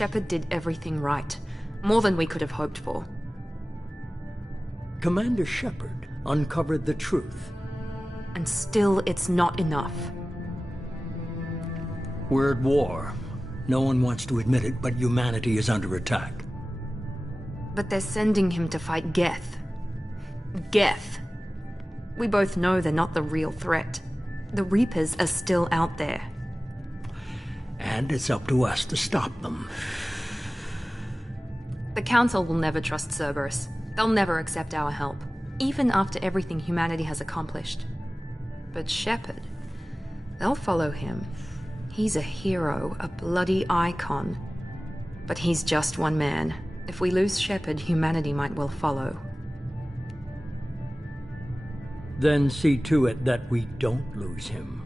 Shepard did everything right. More than we could have hoped for. Commander Shepard uncovered the truth. And still, it's not enough. We're at war. No one wants to admit it, but humanity is under attack. But they're sending him to fight Geth. Geth. We both know they're not the real threat. The Reapers are still out there. And it's up to us to stop them. The Council will never trust Cerberus. They'll never accept our help, even after everything humanity has accomplished. But Shepard, they'll follow him. He's a hero, a bloody icon. But he's just one man. If we lose Shepard, humanity might well follow. Then see to it that we don't lose him.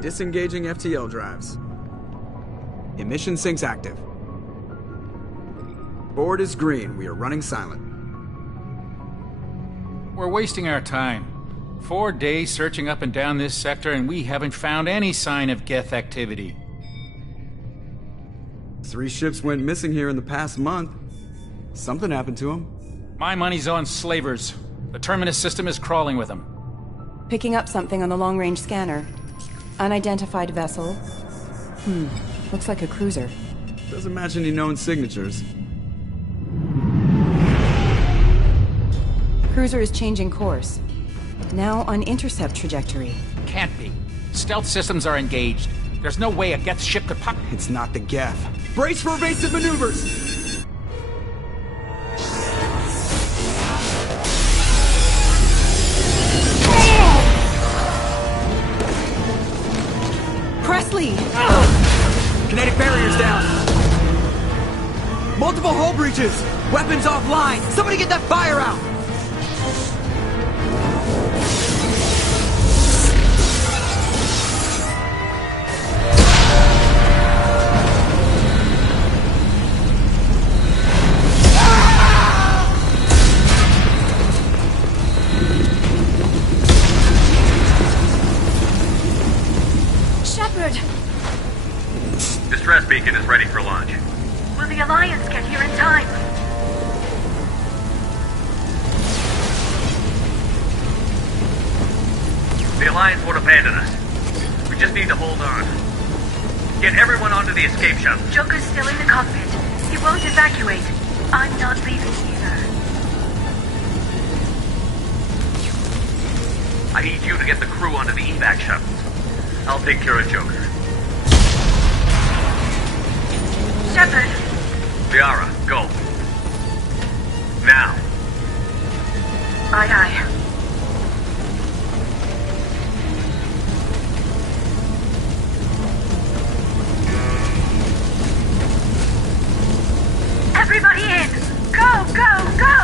Disengaging FTL drives. Emission sinks active. Board is green. We are running silent. We're wasting our time. 4 days searching up and down this sector, and we haven't found any sign of Geth activity. 3 ships went missing here in the past month. Something happened to them. My money's on slavers. The Terminus system is crawling with them. Picking up something on the long-range scanner. Unidentified vessel. Looks like a cruiser. Doesn't match any known signatures. Cruiser is changing course. Now on intercept trajectory. Can't be. Stealth systems are engaged. There's no way a Geth ship could pop. It's not the Geth. Brace for evasive maneuvers! Presley! Kinetic barriers down! Multiple hull breaches! Weapons offline! Somebody get that fire out! Distress beacon is ready for launch. Will the Alliance get here in time? The Alliance won't abandon us. We just need to hold on. Get everyone onto the escape shuttle. Joker's still in the cockpit. He won't evacuate. I'm not leaving either. I need you to get the crew onto the evac shuttles. I'll take care of Joker. Shepard! Liara, go. Now. Aye, aye. Everybody in! Go, go, go!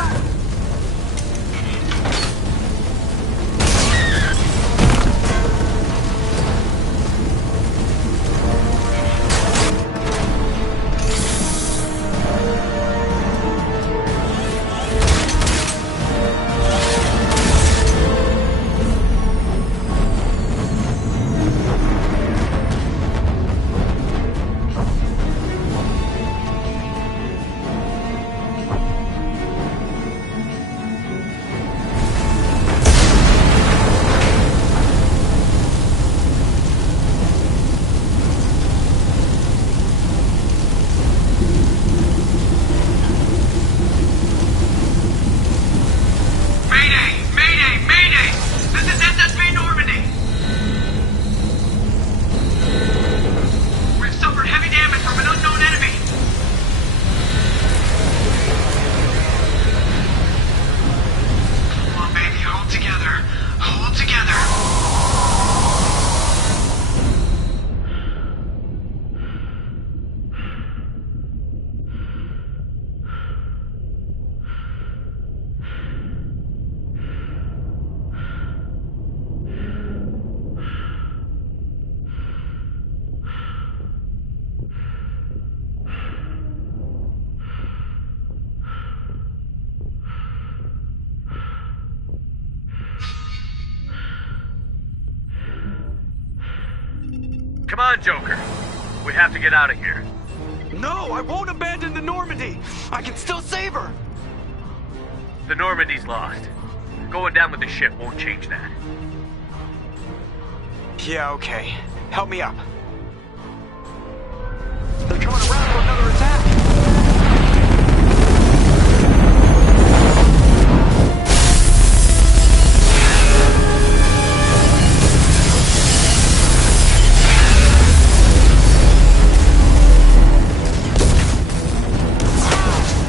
Come on, Joker. We have to get out of here. No, I won't abandon the Normandy. I can still save her. The Normandy's lost. Going down with the ship won't change that. Yeah, okay. Help me up. They're coming around for another attack.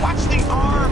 Watch the arm!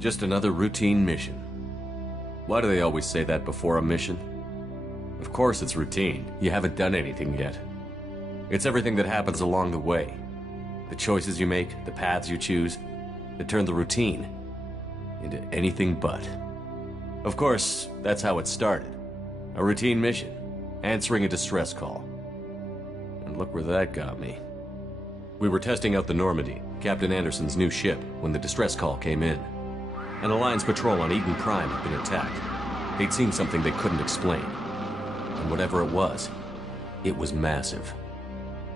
Just another routine mission. Why do they always say that before a mission? Of course it's routine. You haven't done anything yet. It's everything that happens along the way. The choices you make, the paths you choose, that turn the routine into anything but. Of course, that's how it started. A routine mission, answering a distress call. And look where that got me. We were testing out the Normandy, Captain Anderson's new ship, when the distress call came in. An Alliance patrol on Eden Prime had been attacked. They'd seen something they couldn't explain. And whatever it was massive.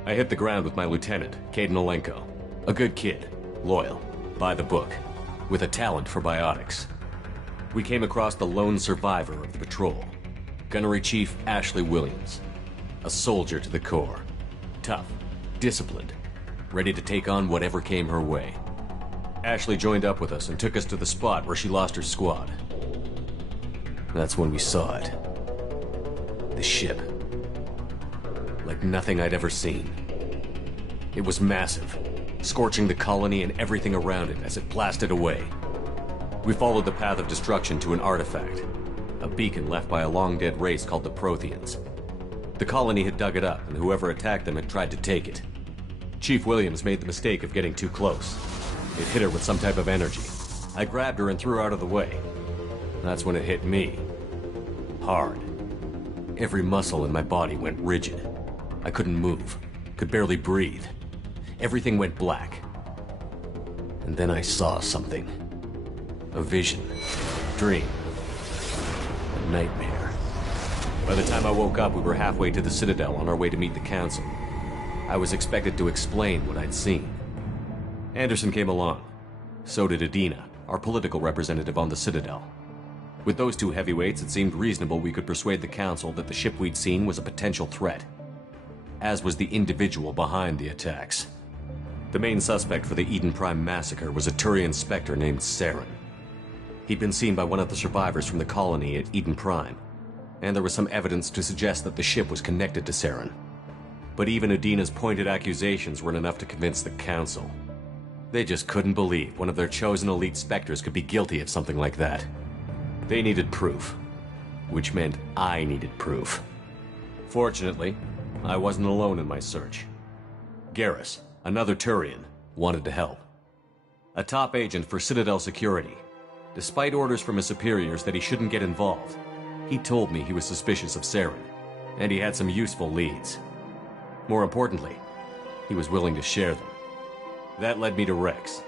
I hit the ground with my lieutenant, Kaidan Alenko. A good kid, loyal, by the book, with a talent for biotics. We came across the lone survivor of the patrol, Gunnery Chief Ashley Williams. A soldier to the core. Tough, disciplined, ready to take on whatever came her way. Ashley joined up with us and took us to the spot where she lost her squad. That's when we saw it. The ship. Like nothing I'd ever seen. It was massive, scorching the colony and everything around it as it blasted away. We followed the path of destruction to an artifact, a beacon left by a long-dead race called the Protheans. The colony had dug it up, and whoever attacked them had tried to take it. Chief Williams made the mistake of getting too close. It hit her with some type of energy. I grabbed her and threw her out of the way. That's when it hit me. Hard. Every muscle in my body went rigid. I couldn't move, could barely breathe. Everything went black. And then I saw something. A vision. Dream. A nightmare. By the time I woke up, we were halfway to the Citadel on our way to meet the Council. I was expected to explain what I'd seen. Anderson came along. So did Adina, our political representative on the Citadel. With those two heavyweights, it seemed reasonable we could persuade the Council that the ship we'd seen was a potential threat, as was the individual behind the attacks. The main suspect for the Eden Prime massacre was a Turian Spectre named Saren. He'd been seen by one of the survivors from the colony at Eden Prime, and there was some evidence to suggest that the ship was connected to Saren. But even Udina's pointed accusations weren't enough to convince the Council. They just couldn't believe one of their chosen elite Spectres could be guilty of something like that. They needed proof, which meant I needed proof. Fortunately, I wasn't alone in my search. Garrus, another Turian, wanted to help. A top agent for Citadel Security. Despite orders from his superiors that he shouldn't get involved, he told me he was suspicious of Saren, and he had some useful leads. More importantly, he was willing to share them. That led me to Rex,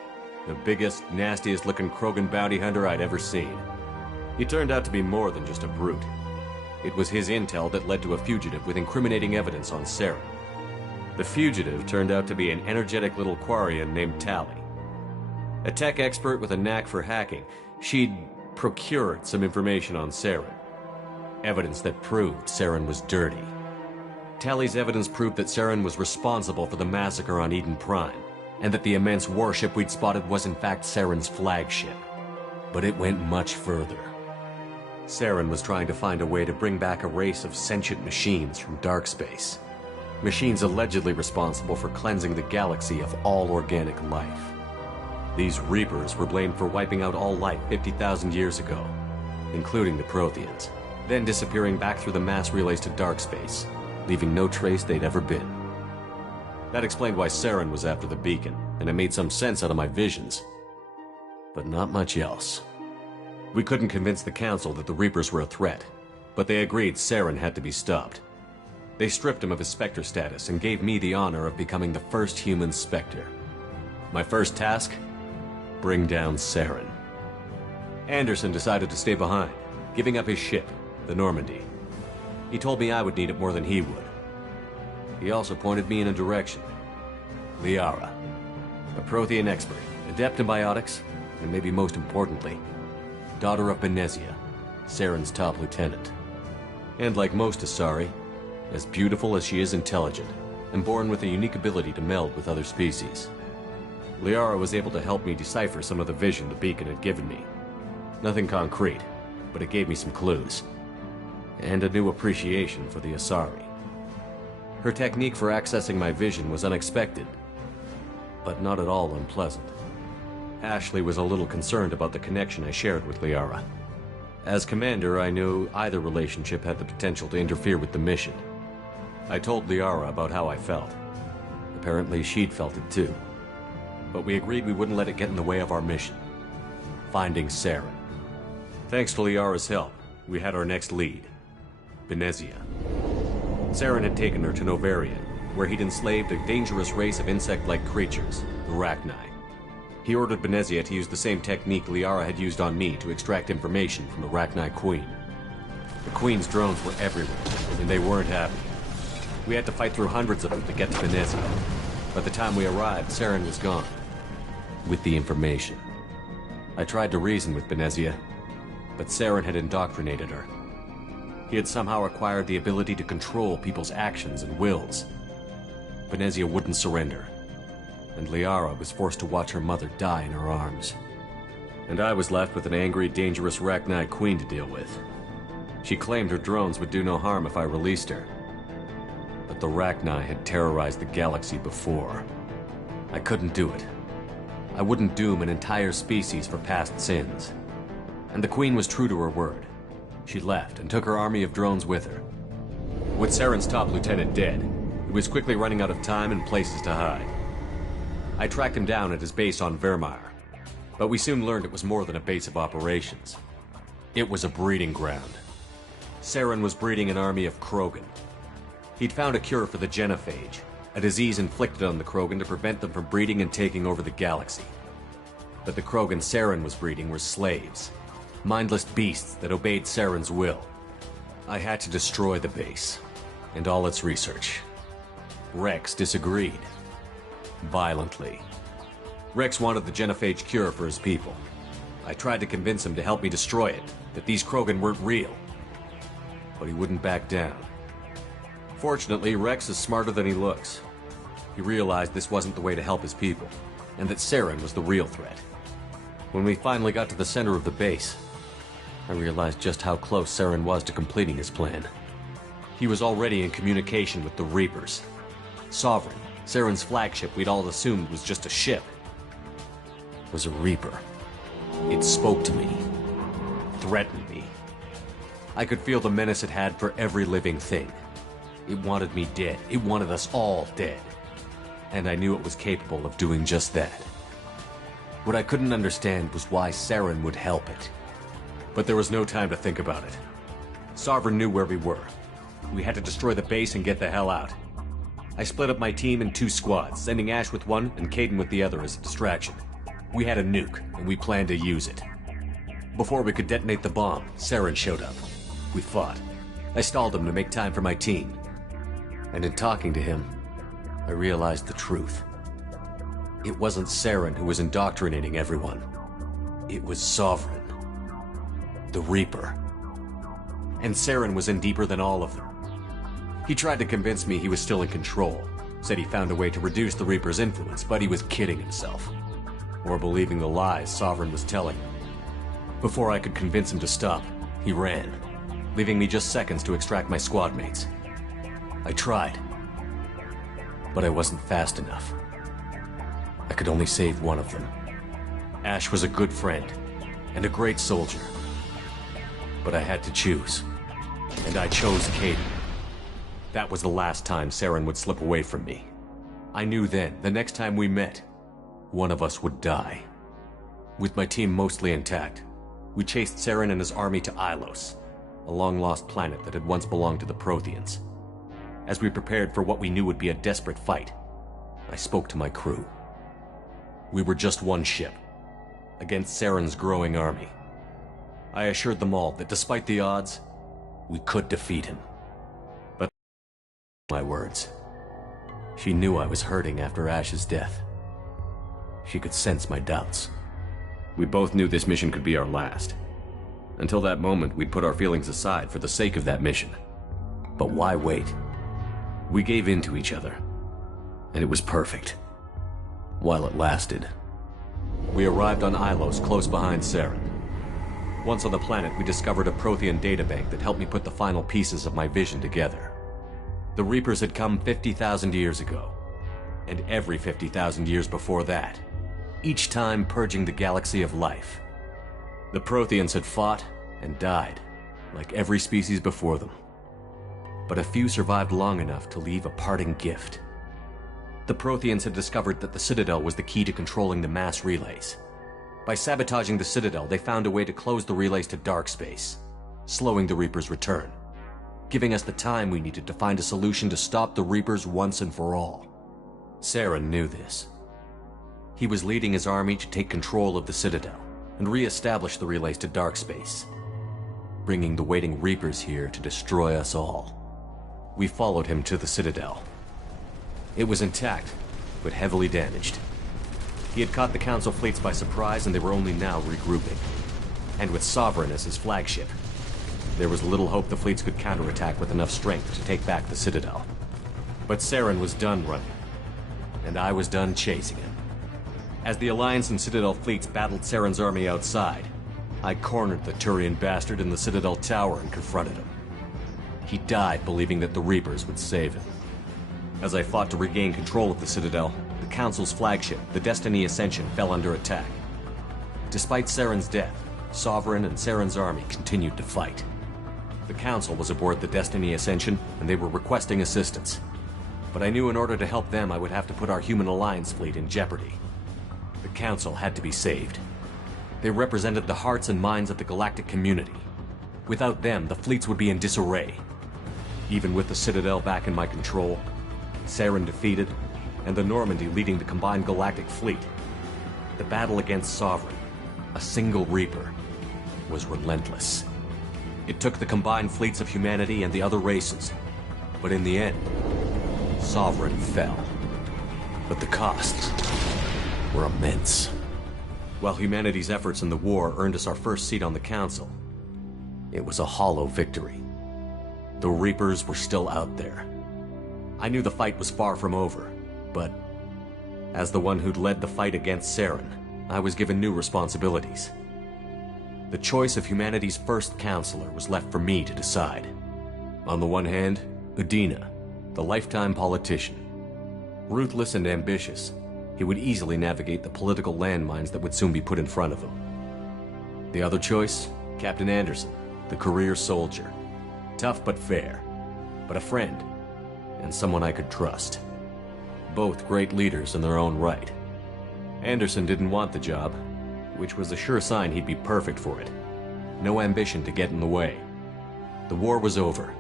the biggest, nastiest-looking Krogan bounty hunter I'd ever seen. He turned out to be more than just a brute. It was his intel that led to a fugitive with incriminating evidence on Saren. The fugitive turned out to be an energetic little Quarian named Tali. A tech expert with a knack for hacking, she'd procured some information on Saren. Evidence that proved Saren was dirty. Tali's evidence proved that Saren was responsible for the massacre on Eden Prime, and that the immense warship we'd spotted was in fact Saren's flagship. But it went much further. Saren was trying to find a way to bring back a race of sentient machines from dark space. Machines allegedly responsible for cleansing the galaxy of all organic life. These Reapers were blamed for wiping out all life 50,000 years ago, including the Protheans, then disappearing back through the mass relays to dark space, leaving no trace they'd ever been. That explained why Saren was after the beacon, and it made some sense out of my visions. But not much else. We couldn't convince the Council that the Reapers were a threat, but they agreed Saren had to be stopped. They stripped him of his Spectre status and gave me the honor of becoming the first human Spectre. My first task? Bring down Saren. Anderson decided to stay behind, giving up his ship, the Normandy. He told me I would need it more than he would. He also pointed me in a direction. Liara, a Prothean expert, adept in biotics, and maybe most importantly, daughter of Benezia, Saren's top lieutenant. And like most Asari, as beautiful as she is intelligent, and born with a unique ability to meld with other species. Liara was able to help me decipher some of the vision the beacon had given me. Nothing concrete, but it gave me some clues. And a new appreciation for the Asari. Her technique for accessing my vision was unexpected, but not at all unpleasant. Ashley was a little concerned about the connection I shared with Liara. As commander, I knew either relationship had the potential to interfere with the mission. I told Liara about how I felt. Apparently she'd felt it too. But we agreed we wouldn't let it get in the way of our mission. Finding Saren. Thanks to Liara's help, we had our next lead. Benezia. Saren had taken her to Novarian, where he'd enslaved a dangerous race of insect-like creatures, the Rachni. He ordered Benezia to use the same technique Liara had used on me to extract information from the Rachni Queen. The Queen's drones were everywhere, and they weren't happy. We had to fight through hundreds of them to get to Benezia. By the time we arrived, Saren was gone. With the information. I tried to reason with Benezia, but Saren had indoctrinated her. He had somehow acquired the ability to control people's actions and wills. Benezia wouldn't surrender, and Liara was forced to watch her mother die in her arms. And I was left with an angry, dangerous Rachni Queen to deal with. She claimed her drones would do no harm if I released her. But the Rachni had terrorized the galaxy before. I couldn't do it. I wouldn't doom an entire species for past sins. And the Queen was true to her word. She left and took her army of drones with her. With Saren's top lieutenant dead, he was quickly running out of time and places to hide. I tracked him down at his base on Vermeer, but we soon learned it was more than a base of operations. It was a breeding ground. Saren was breeding an army of Krogan. He'd found a cure for the genophage, a disease inflicted on the Krogan to prevent them from breeding and taking over the galaxy. But the Krogan Saren was breeding were slaves. Mindless beasts that obeyed Saren's will. I had to destroy the base, and all its research. Rex disagreed. Violently. Rex wanted the genophage cure for his people. I tried to convince him to help me destroy it, that these Krogan weren't real. But he wouldn't back down. Fortunately, Rex is smarter than he looks. He realized this wasn't the way to help his people, and that Saren was the real threat. When we finally got to the center of the base, I realized just how close Saren was to completing his plan. He was already in communication with the Reapers. Sovereign, Saren's flagship we'd all assumed was just a ship, was a Reaper. It spoke to me, threatened me. I could feel the menace it had for every living thing. It wanted me dead. It wanted us all dead. And I knew it was capable of doing just that. What I couldn't understand was why Saren would help it. But there was no time to think about it. Sovereign knew where we were. We had to destroy the base and get the hell out. I split up my team in 2 squads, sending Ash with one and Kaidan with the other as a distraction. We had a nuke, and we planned to use it. Before we could detonate the bomb, Saren showed up. We fought. I stalled him to make time for my team. And in talking to him, I realized the truth. It wasn't Saren who was indoctrinating everyone. It was Sovereign. The Reaper. And Saren was in deeper than all of them. He tried to convince me he was still in control. Said he found a way to reduce the Reaper's influence, but he was kidding himself. Or believing the lies Sovereign was telling him. Before I could convince him to stop, he ran, leaving me just seconds to extract my squad mates. I tried, but I wasn't fast enough. I could only save one of them. Ash was a good friend, and a great soldier. But I had to choose, and I chose Kaidan. That was the last time Saren would slip away from me. I knew then, the next time we met, one of us would die. With my team mostly intact, we chased Saren and his army to Ilos, a long-lost planet that had once belonged to the Protheans. As we prepared for what we knew would be a desperate fight, I spoke to my crew. We were just one ship, against Saren's growing army. I assured them all that despite the odds, we could defeat him. But my words. She knew I was hurting after Ash's death. She could sense my doubts. We both knew this mission could be our last. Until that moment, we'd put our feelings aside for the sake of that mission. But why wait? We gave in to each other, and it was perfect. While it lasted. We arrived on Ilos, close behind Saren. Once on the planet, we discovered a Prothean databank that helped me put the final pieces of my vision together. The Reapers had come 50,000 years ago, and every 50,000 years before that, each time purging the galaxy of life. The Protheans had fought and died, like every species before them. But a few survived long enough to leave a parting gift. The Protheans had discovered that the Citadel was the key to controlling the mass relays. By sabotaging the Citadel, they found a way to close the relays to dark space, slowing the Reapers' return, giving us the time we needed to find a solution to stop the Reapers once and for all. Saren knew this. He was leading his army to take control of the Citadel and re-establish the relays to dark space, bringing the waiting Reapers here to destroy us all. We followed him to the Citadel. It was intact, but heavily damaged. He had caught the Council fleets by surprise, and they were only now regrouping. And with Sovereign as his flagship, there was little hope the fleets could counterattack with enough strength to take back the Citadel. But Saren was done running, and I was done chasing him. As the Alliance and Citadel fleets battled Saren's army outside, I cornered the Turian bastard in the Citadel tower and confronted him. He died believing that the Reapers would save him. As I fought to regain control of the Citadel, the Council's flagship, the Destiny Ascension, fell under attack. Despite Saren's death, Sovereign and Saren's army continued to fight. The Council was aboard the Destiny Ascension, and they were requesting assistance. But I knew in order to help them, I would have to put our Human Alliance fleet in jeopardy. The Council had to be saved. They represented the hearts and minds of the galactic community. Without them, the fleets would be in disarray. Even with the Citadel back in my control, Saren defeated, and the Normandy leading the combined galactic fleet, the battle against Sovereign, a single Reaper, was relentless. It took the combined fleets of humanity and the other races, but in the end, Sovereign fell. But the costs were immense. While humanity's efforts in the war earned us our first seat on the Council, it was a hollow victory. The Reapers were still out there. I knew the fight was far from over, but as the one who'd led the fight against Saren, I was given new responsibilities. The choice of humanity's first counselor was left for me to decide. On the one hand, Udina, the lifetime politician. Ruthless and ambitious, he would easily navigate the political landmines that would soon be put in front of him. The other choice, Captain Anderson, the career soldier. Tough but fair, but a friend, and someone I could trust. Both great leaders in their own right. Anderson didn't want the job, which was a sure sign he'd be perfect for it. No ambition to get in the way. The war was over.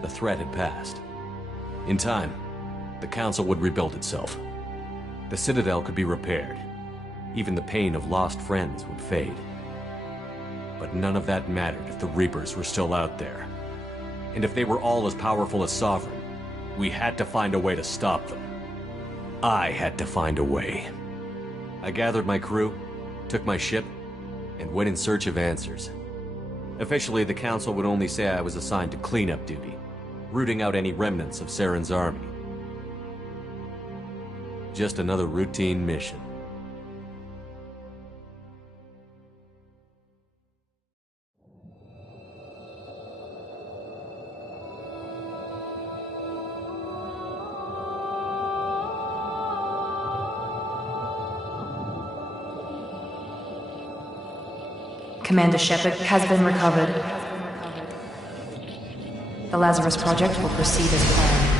The threat had passed. In time, the Council would rebuild itself. The Citadel could be repaired. Even the pain of lost friends would fade. But none of that mattered if the Reapers were still out there. And if they were all as powerful as Sovereign, we had to find a way to stop them. I had to find a way. I gathered my crew, took my ship, and went in search of answers. Officially, the Council would only say I was assigned to cleanup duty, rooting out any remnants of Saren's army. Just another routine mission. Commander Shepard has been recovered. The Lazarus Project will proceed as planned.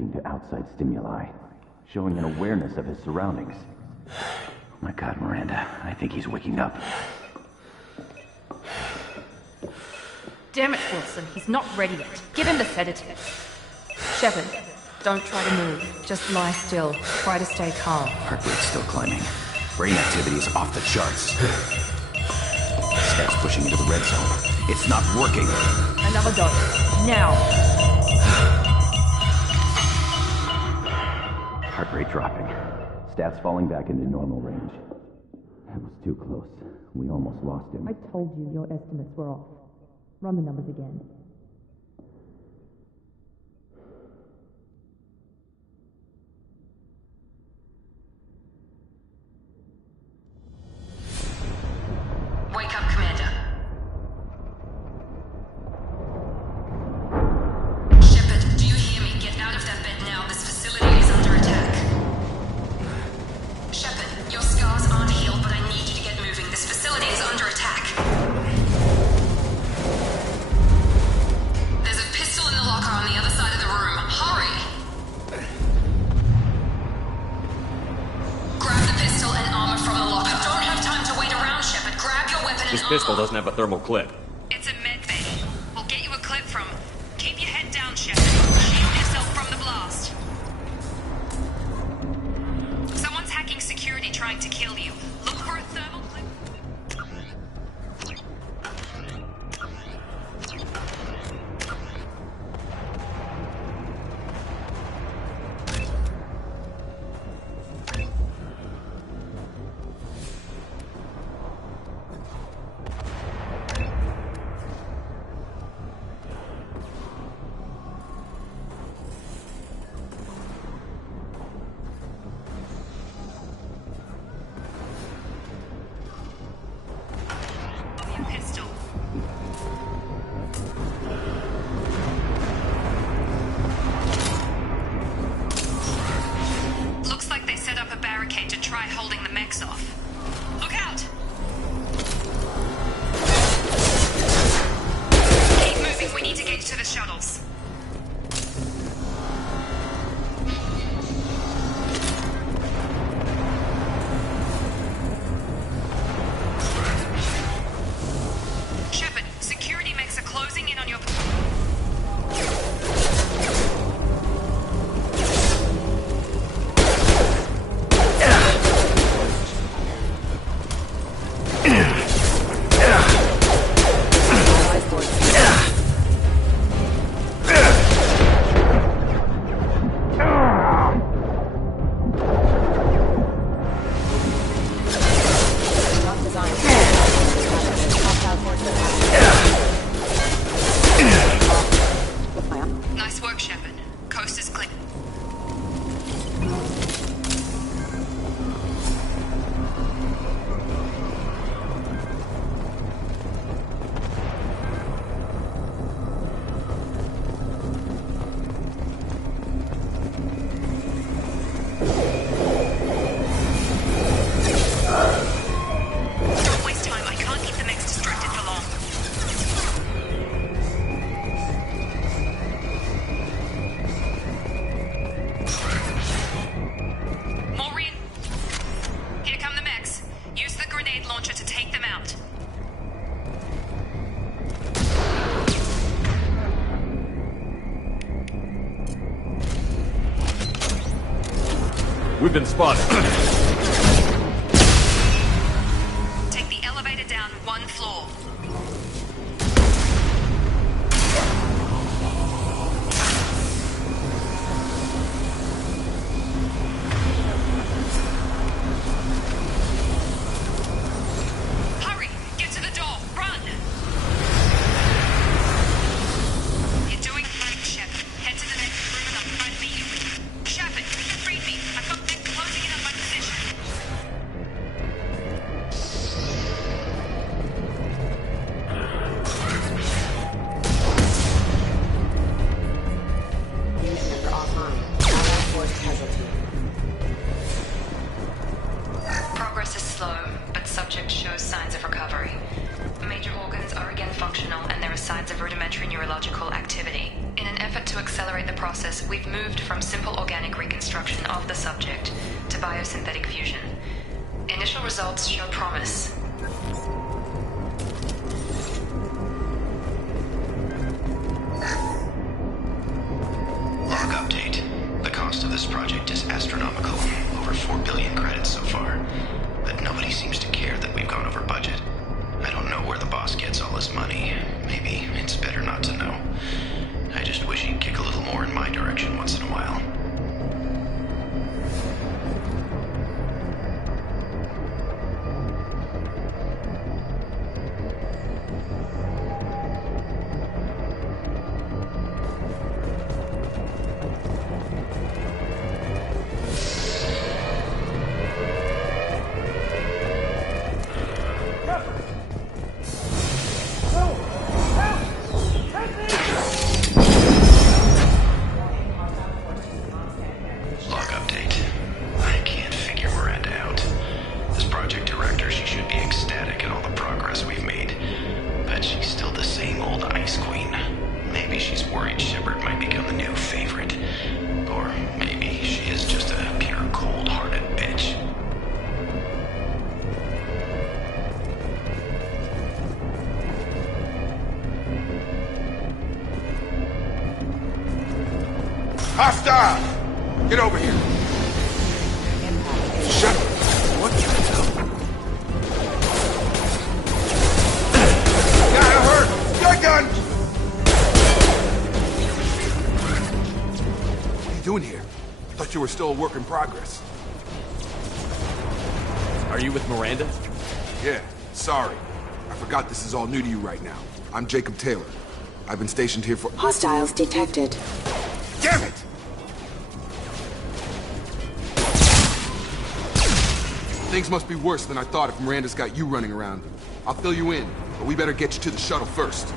reacting to outside stimuli, showing an awareness of his surroundings. Oh my God, Miranda, I think he's waking up. Damn it, Wilson, he's not ready yet. Give him the sedative. Shepard, don't try to move. Just lie still. Try to stay calm. Heart rate's still climbing. Brain activity is off the charts. Steps pushing into the red zone. It's not working. Another dose. Now. Heart rate dropping. Stats falling back into normal range. That was too close. We almost lost him. I told you your estimates were off. Run the numbers again. Wake up, Commander. Shepard, do you hear me? Get out of that bed now. This facility is under attack. Shepard, your scars aren't healed, but I need you to get moving. This facility is under attack. There's a pistol in the locker on the other side of the room. Hurry! Grab the pistol and armor from the locker. I don't have time to wait around, Shepard. Grab your weapon and This pistol doesn't have a thermal clip. It's a med bay. We'll get you a clip from. Keep your head down, Shepard. Shield yourself from the blast. Someone's hacking security trying to kill you. Look for a thermal clip. Your pistol. Looks like they set up a barricade to try holding the mechs off. Look out! Keep moving, we need to get to the shuttles. Shepard, security mechs are closing in on your... Nice work, Shepard. Coast is clear. Don't waste time. I can't keep the mechs distracted for long. Maureen, here come the mechs. Use the grenade launcher to take them out. We've been spotted. Take the elevator down one floor. Hurry! Get to the door! Run! You're doing fine, Shepard. Head to the next room and I'll try to meet you. Shepard, read me. I've got men closing in on my position. Progress is slow, but subject shows signs of recovery. Major organs are again functional and there are signs of rudimentary neurological activity. In an effort to accelerate accelerate the process, we've moved from simple organic reconstruction of the subject to biosynthetic fusion. Initial results show promise. Log update. The cost of this project is astronomical. Over 4 billion credits so far. But nobody seems to care that we've gone over budget. I don't know where the boss gets all his money. Maybe it's better not to know. I just wish he'd kick a little more in my direction once in a while. Hostile! Get over here. Shut up. What the hell? Got hurt! Your gun! What are you doing here? I thought you were still a work in progress. Are you with Miranda? Yeah, sorry. I forgot this is all new to you right now. I'm Jacob Taylor. I've been stationed here for— Hostiles detected. Damn it! Things must be worse than I thought if Miranda's got you running around. I'll fill you in, but we better get you to the shuttle first.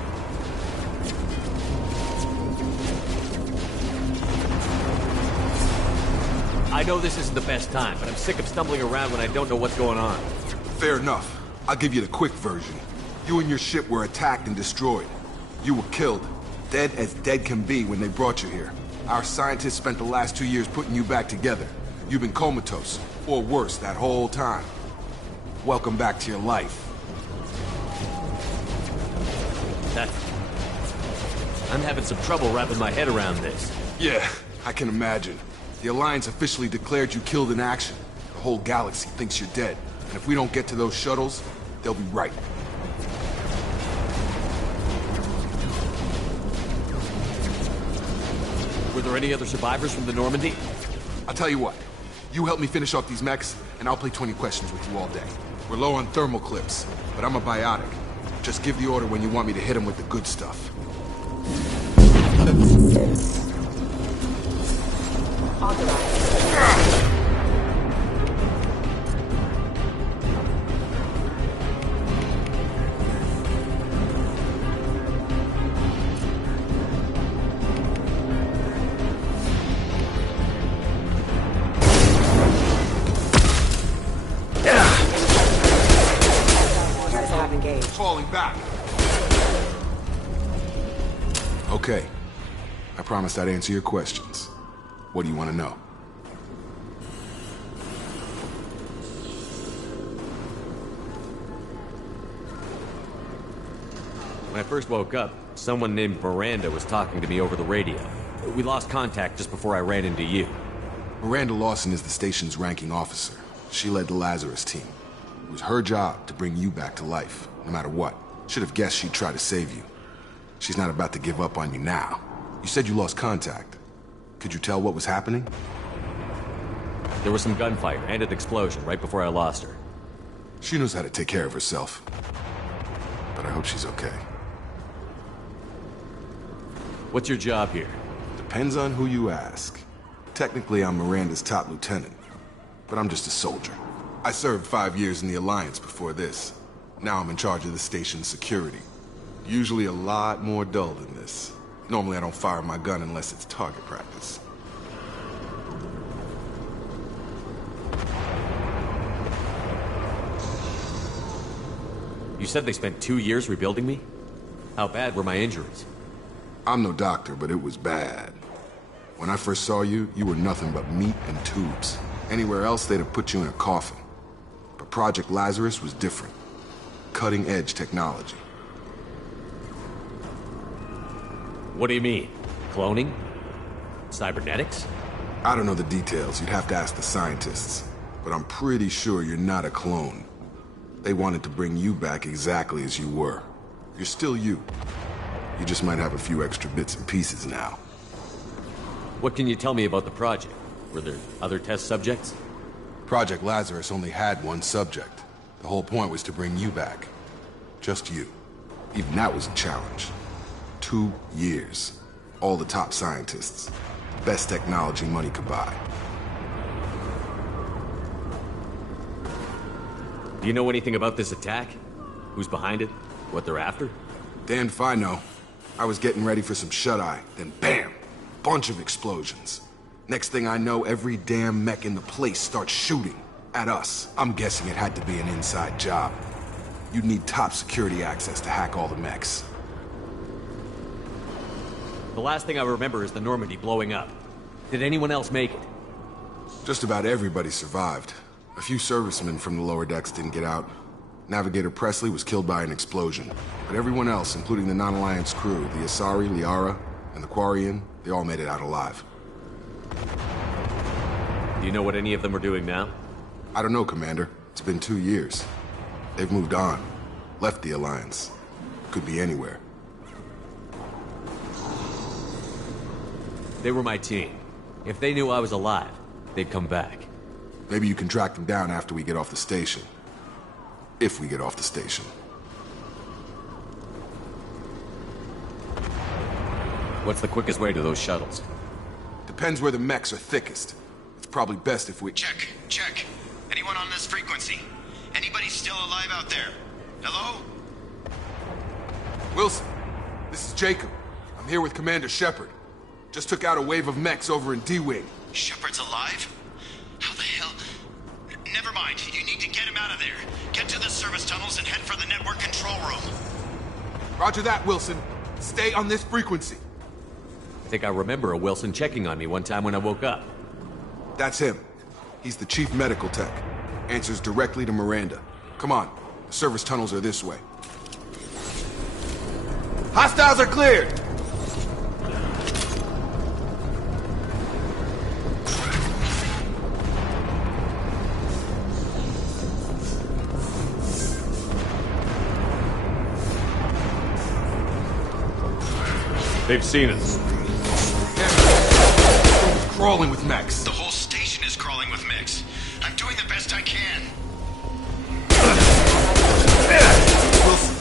I know this isn't the best time, but I'm sick of stumbling around when I don't know what's going on. Fair enough. I'll give you the quick version. You and your ship were attacked and destroyed. You were killed. Dead as dead can be when they brought you here. Our scientists spent the last 2 years putting you back together. You've been comatose, or worse, that whole time. Welcome back to your life. I'm having some trouble wrapping my head around this. Yeah, I can imagine. The Alliance officially declared you killed in action. The whole galaxy thinks you're dead. And if we don't get to those shuttles, they'll be right. Were there any other survivors from the Normandy? I'll tell you what. You help me finish off these mechs, and I'll play 20 questions with you all day. We're low on thermal clips, but I'm a biotic. Just give the order when you want me to hit them with the good stuff. Falling back. Okay. I promised I'd answer your questions. What do you want to know? When I first woke up, someone named Miranda was talking to me over the radio. We lost contact just before I ran into you. Miranda Lawson is the station's ranking officer. She led the Lazarus team. It was her job to bring you back to life, no matter what. Should have guessed she'd try to save you. She's not about to give up on you now. You said you lost contact. Could you tell what was happening? There was some gunfire and an explosion right before I lost her. She knows how to take care of herself. But I hope she's okay. What's your job here? Depends on who you ask. Technically, I'm Miranda's top lieutenant. But I'm just a soldier. I served 5 years in the Alliance before this. Now I'm in charge of the station's security. Usually a lot more dull than this. Normally I don't fire my gun unless it's target practice. You said they spent 2 years rebuilding me? How bad were my injuries? I'm no doctor, but it was bad. When I first saw you, you were nothing but meat and tubes. Anywhere else, they'd have put you in a coffin. But Project Lazarus was different. Cutting-edge technology. What do you mean? Cloning? Cybernetics? I don't know the details. You'd have to ask the scientists. But I'm pretty sure you're not a clone. They wanted to bring you back exactly as you were. You're still you. You just might have a few extra bits and pieces now. What can you tell me about the project? Were there other test subjects? Project Lazarus only had one subject. The whole point was to bring you back. Just you. Even that was a challenge. 2 years. All the top scientists. Best technology money could buy. Do you know anything about this attack? Who's behind it? What they're after? Damned if I know. I was getting ready for some shut-eye, then bam! Bunch of explosions. Next thing I know, every damn mech in the place starts shooting. At us. I'm guessing it had to be an inside job. You'd need top security access to hack all the mechs. The last thing I remember is the Normandy blowing up. Did anyone else make it? Just about everybody survived. A few servicemen from the lower decks didn't get out. Navigator Presley was killed by an explosion. But everyone else, including the non-Alliance crew, the Asari, Liara, and the Quarian, they all made it out alive. Do you know what any of them are doing now? I don't know, Commander. It's been 2 years. They've moved on. Left the Alliance. Could be anywhere. They were my team. If they knew I was alive, they'd come back. Maybe you can track them down after we get off the station. If we get off the station. What's the quickest way to those shuttles? Depends where the mechs are thickest. It's probably best if we... Check. Anyone on this frequency? Anybody still alive out there? Hello? Wilson, this is Jacob. I'm here with Commander Shepard. Just took out a wave of mechs over in D-Wing. Shepard's alive? How the hell? Never mind. You need to get him out of there. Get to the service tunnels and head for the network control room. Roger that, Wilson. Stay on this frequency. I think I remember a Wilson checking on me one time when I woke up. That's him. He's the chief medical tech. Answers directly to Miranda. Come on. The service tunnels are this way. Hostiles are cleared! They've seen us. It's crawling with mechs. The whole station is crawling with mechs. I'm doing the best I can. Wilson,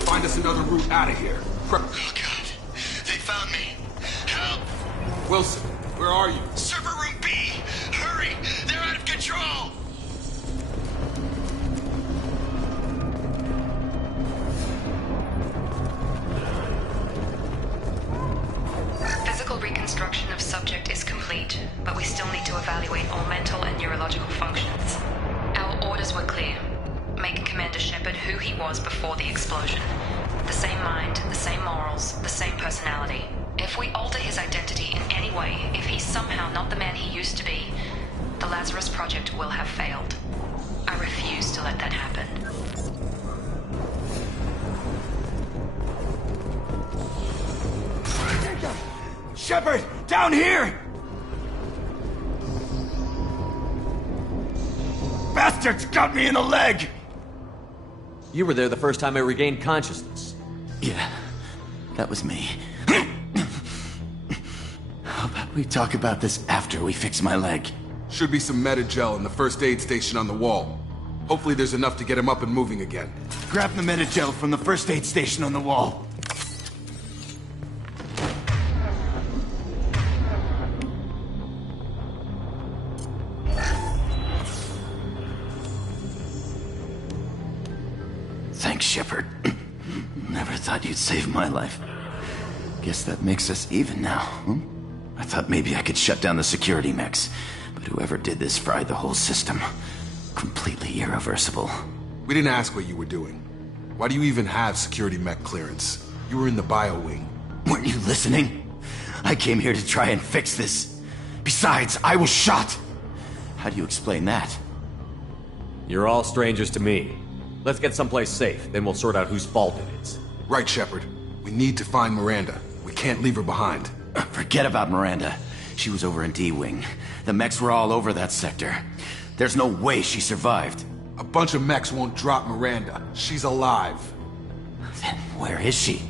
find us another route out of here. Oh, God. They found me. Help! Wilson, where are you? Server room B! Hurry! They're out of control! Physical reconstruction of subject is complete, but we still need to evaluate all mental and neurological functions. Our orders were clear. Make Commander Shepard who he was before the explosion. The same mind, the same morals, the same personality. If we alter his identity in any way, if he's somehow not the man he used to be, the Lazarus Project will have failed. I refuse to let that happen. Shepard! Down here! Bastards got me in the leg! You were there the first time I regained consciousness. Yeah, that was me. How about we talk about this after we fix my leg? Should be some Metagel in the first aid station on the wall. Hopefully there's enough to get him up and moving again. Grab the Metagel from the first aid station on the wall. Thanks, Shepard. Never thought you'd save my life. Guess that makes us even now, huh? I thought maybe I could shut down the security mechs, but whoever did this fried the whole system. Completely irreversible. We didn't ask what you were doing. Why do you even have security mech clearance? You were in the bio wing. Weren't you listening? I came here to try and fix this. Besides, I was shot. How do you explain that? You're all strangers to me. Let's get someplace safe, then we'll sort out whose fault it is. Right, Shepard. We need to find Miranda. We can't leave her behind. Forget about Miranda. She was over in D-Wing. The mechs were all over that sector. There's no way she survived. A bunch of mechs won't drop Miranda. She's alive. Then where is she?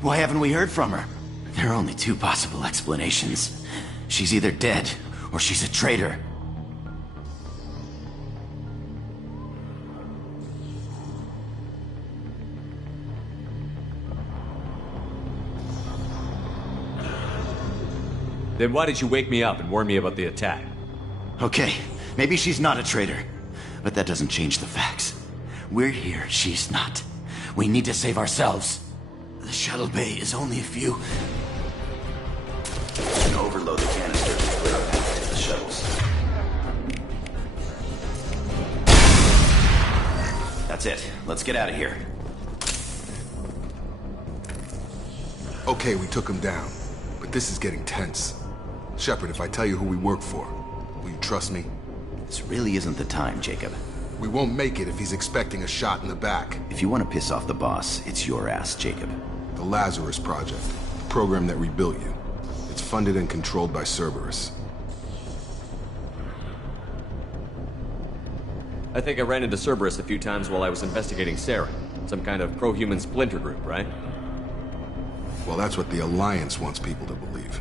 Why haven't we heard from her? There are only two possible explanations. She's either dead, or she's a traitor. Then why did you wake me up and warn me about the attack? Okay, maybe she's not a traitor. But that doesn't change the facts. We're here, she's not. We need to save ourselves. The shuttle bay is only a few... You can overload the canister to clear a path to the shuttles. That's it. Let's get out of here. Okay, we took him down. But this is getting tense. Shepard, if I tell you who we work for, will you trust me? This really isn't the time, Jacob. We won't make it if he's expecting a shot in the back. If you want to piss off the boss, it's your ass, Jacob. The Lazarus Project, the program that rebuilt you. It's funded and controlled by Cerberus. I think I ran into Cerberus a few times while I was investigating Saren. Some kind of pro-human splinter group, right? Well, that's what the Alliance wants people to believe.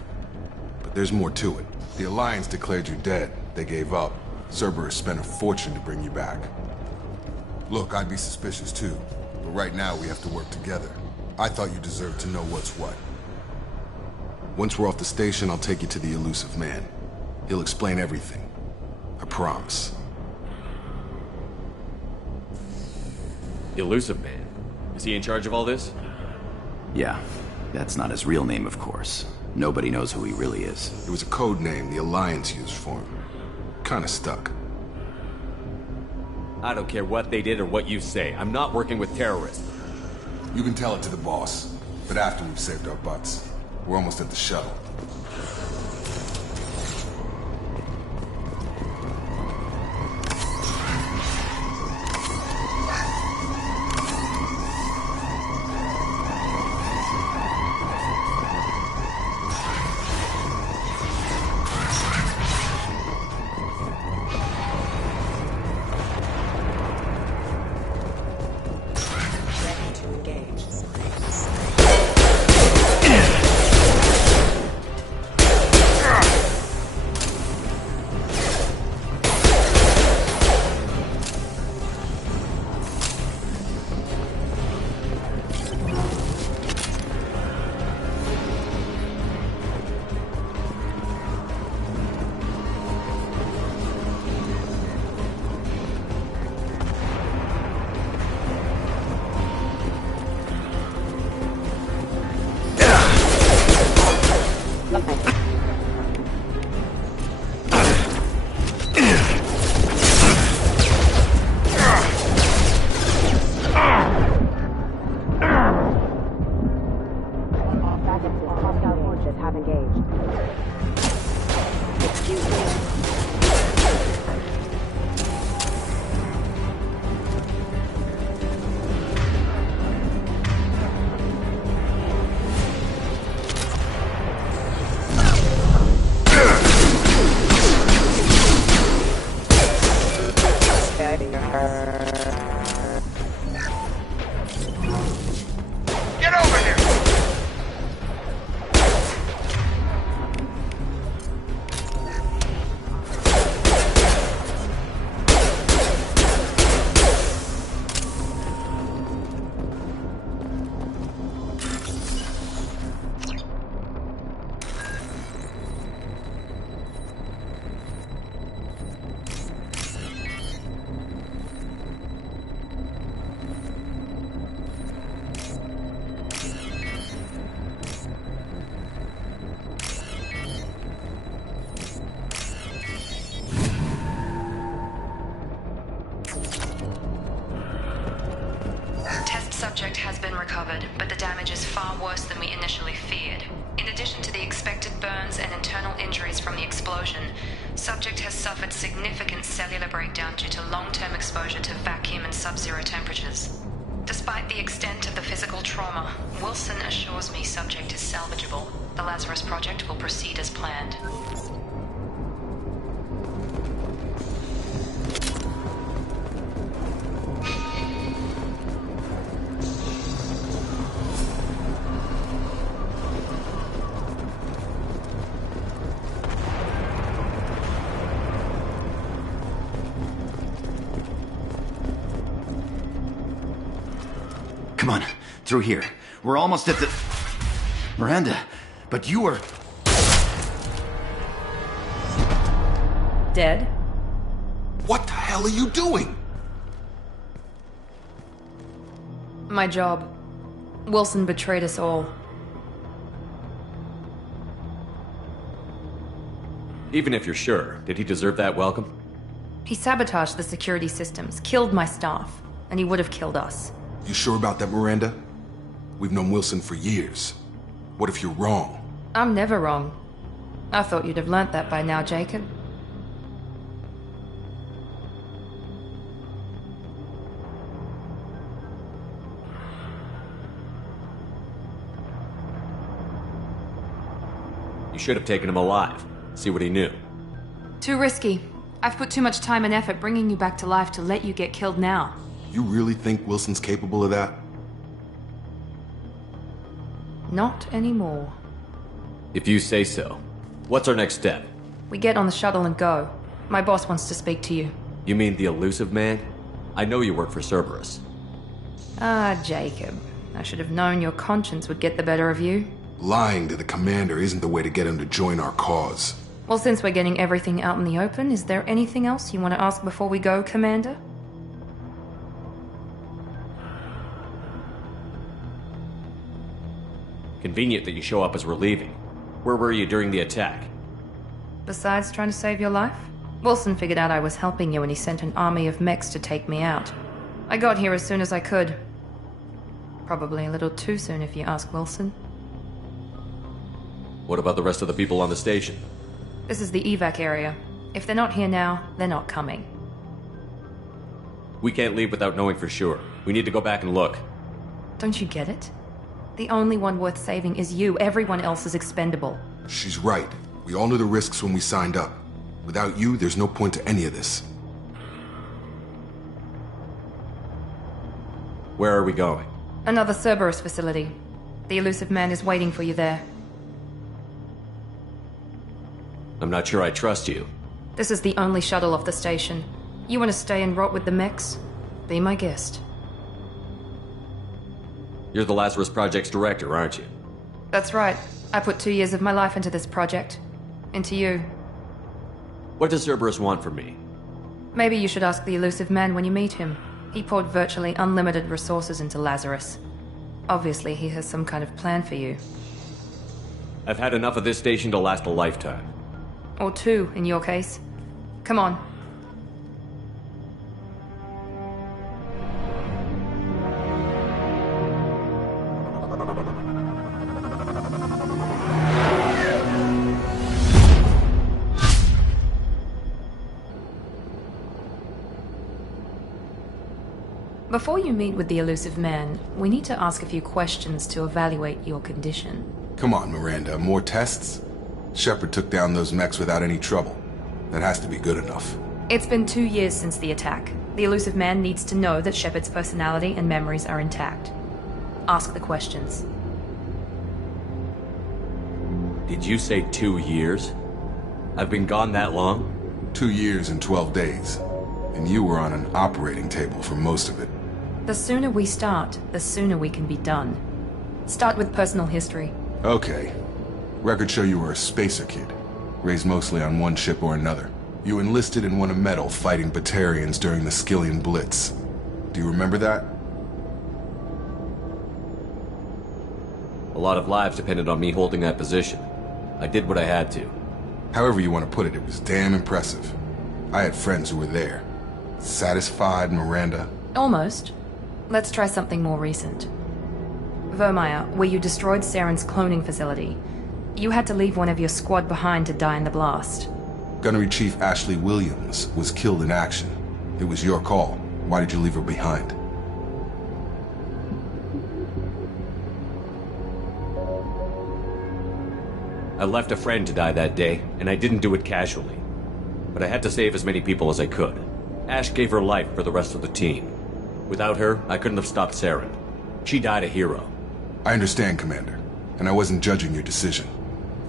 But there's more to it. The Alliance declared you dead. They gave up. Cerberus spent a fortune to bring you back. Look, I'd be suspicious too. But right now, we have to work together. I thought you deserved to know what's what. Once we're off the station, I'll take you to the Elusive Man. He'll explain everything. I promise. Elusive Man? Is he in charge of all this? Yeah. That's not his real name, of course. Nobody knows who he really is. It was a code name the Alliance used for him. Kinda stuck. I don't care what they did or what you say. I'm not working with terrorists. You can tell it to the boss, but after we've saved our butts. We're almost at the shuttle. Subject has been recovered, but the damage is far worse than we initially feared. In addition to the expected burns and internal injuries from the explosion, subject has suffered significant cellular breakdown due to long-term exposure to vacuum and sub-zero temperatures. Despite the extent of the physical trauma, Wilson assures me subject is salvageable. The Lazarus Project will proceed as planned. Come on, through here. We're almost at the... Miranda, but you were... Dead? What the hell are you doing? My job. Wilson betrayed us all. Even if you're sure, did he deserve that welcome? He sabotaged the security systems, killed my staff, and he would have killed us. You sure about that, Miranda? We've known Wilson for years. What if you're wrong? I'm never wrong. I thought you'd have learnt that by now, Jacob. You should have taken him alive. See what he knew. Too risky. I've put too much time and effort bringing you back to life to let you get killed now. You really think Wilson's capable of that? Not anymore. If you say so. What's our next step? We get on the shuttle and go. My boss wants to speak to you. You mean the elusive man? I know you work for Cerberus. Ah, Jacob. I should have known your conscience would get the better of you. Lying to the commander isn't the way to get him to join our cause. Well, since we're getting everything out in the open, is there anything else you want to ask before we go, Commander? Convenient that you show up as we're leaving. Where were you during the attack? Besides trying to save your life? Wilson figured out I was helping you and he sent an army of mechs to take me out. I got here as soon as I could. Probably a little too soon if you ask Wilson. What about the rest of the people on the station? This is the evac area. If they're not here now, they're not coming. We can't leave without knowing for sure. We need to go back and look. Don't you get it? The only one worth saving is you. Everyone else is expendable. She's right. We all knew the risks when we signed up. Without you, there's no point to any of this. Where are we going? Another Cerberus facility. The elusive man is waiting for you there. I'm not sure I trust you. This is the only shuttle off the station. You want to stay and rot with the mechs? Be my guest. You're the Lazarus Project's director, aren't you? That's right. I put 2 years of my life into this project. Into you. What does Cerberus want from me? Maybe you should ask the elusive man when you meet him. He poured virtually unlimited resources into Lazarus. Obviously, he has some kind of plan for you. I've had enough of this station to last a lifetime. Or 2, in your case. Come on. Before you meet with the elusive man, we need to ask a few questions to evaluate your condition. Come on, Miranda. More tests? Shepard took down those mechs without any trouble. That has to be good enough. It's been 2 years since the attack. The elusive man needs to know that Shepard's personality and memories are intact. Ask the questions. Did you say 2 years? I've been gone that long? 2 years and 12 days. And you were on an operating table for most of it. The sooner we start, the sooner we can be done. Start with personal history. Okay. Records show you were a spacer kid, raised mostly on one ship or another. You enlisted and won a medal fighting Batarians during the Skillian Blitz. Do you remember that? A lot of lives depended on me holding that position. I did what I had to. However you want to put it, it was damn impressive. I had friends who were there. Satisfied, Miranda? Almost. Let's try something more recent. Vermeer, where you destroyed Saren's cloning facility. You had to leave one of your squad behind to die in the blast. Gunnery Chief Ashley Williams was killed in action. It was your call. Why did you leave her behind? I left a friend to die that day, and I didn't do it casually. But I had to save as many people as I could. Ash gave her life for the rest of the team. Without her, I couldn't have stopped Saren. She died a hero. I understand, Commander, and I wasn't judging your decision.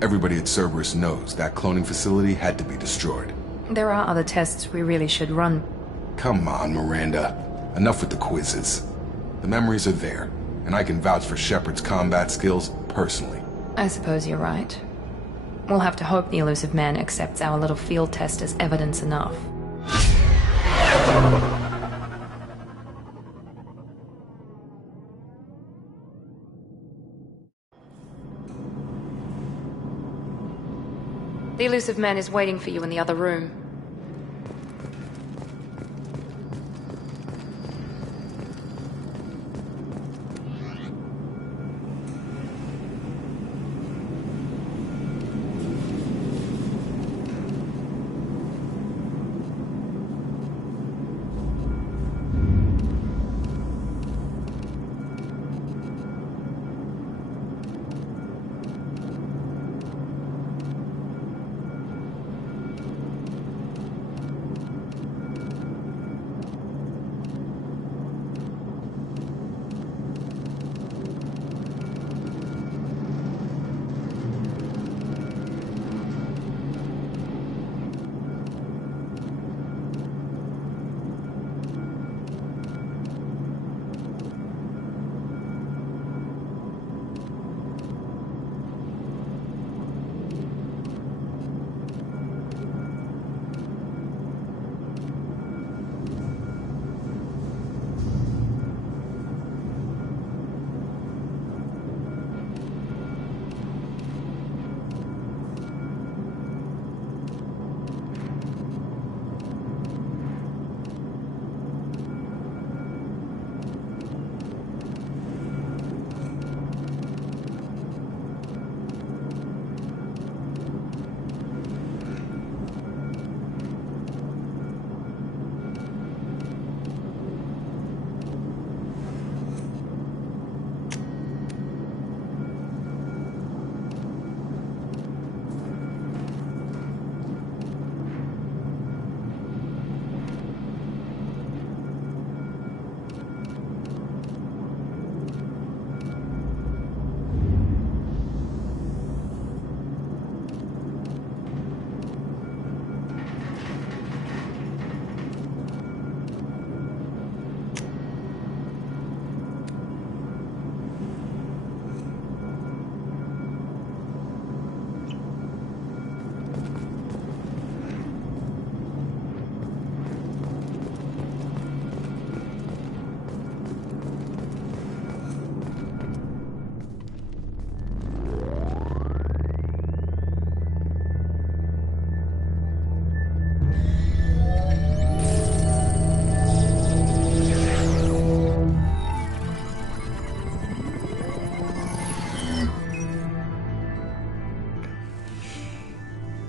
Everybody at Cerberus knows that cloning facility had to be destroyed. There are other tests we really should run. Come on, Miranda. Enough with the quizzes. The memories are there, and I can vouch for Shepard's combat skills personally. I suppose you're right. We'll have to hope the Illusive Man accepts our little field test as evidence enough. The Illusive Man is waiting for you in the other room.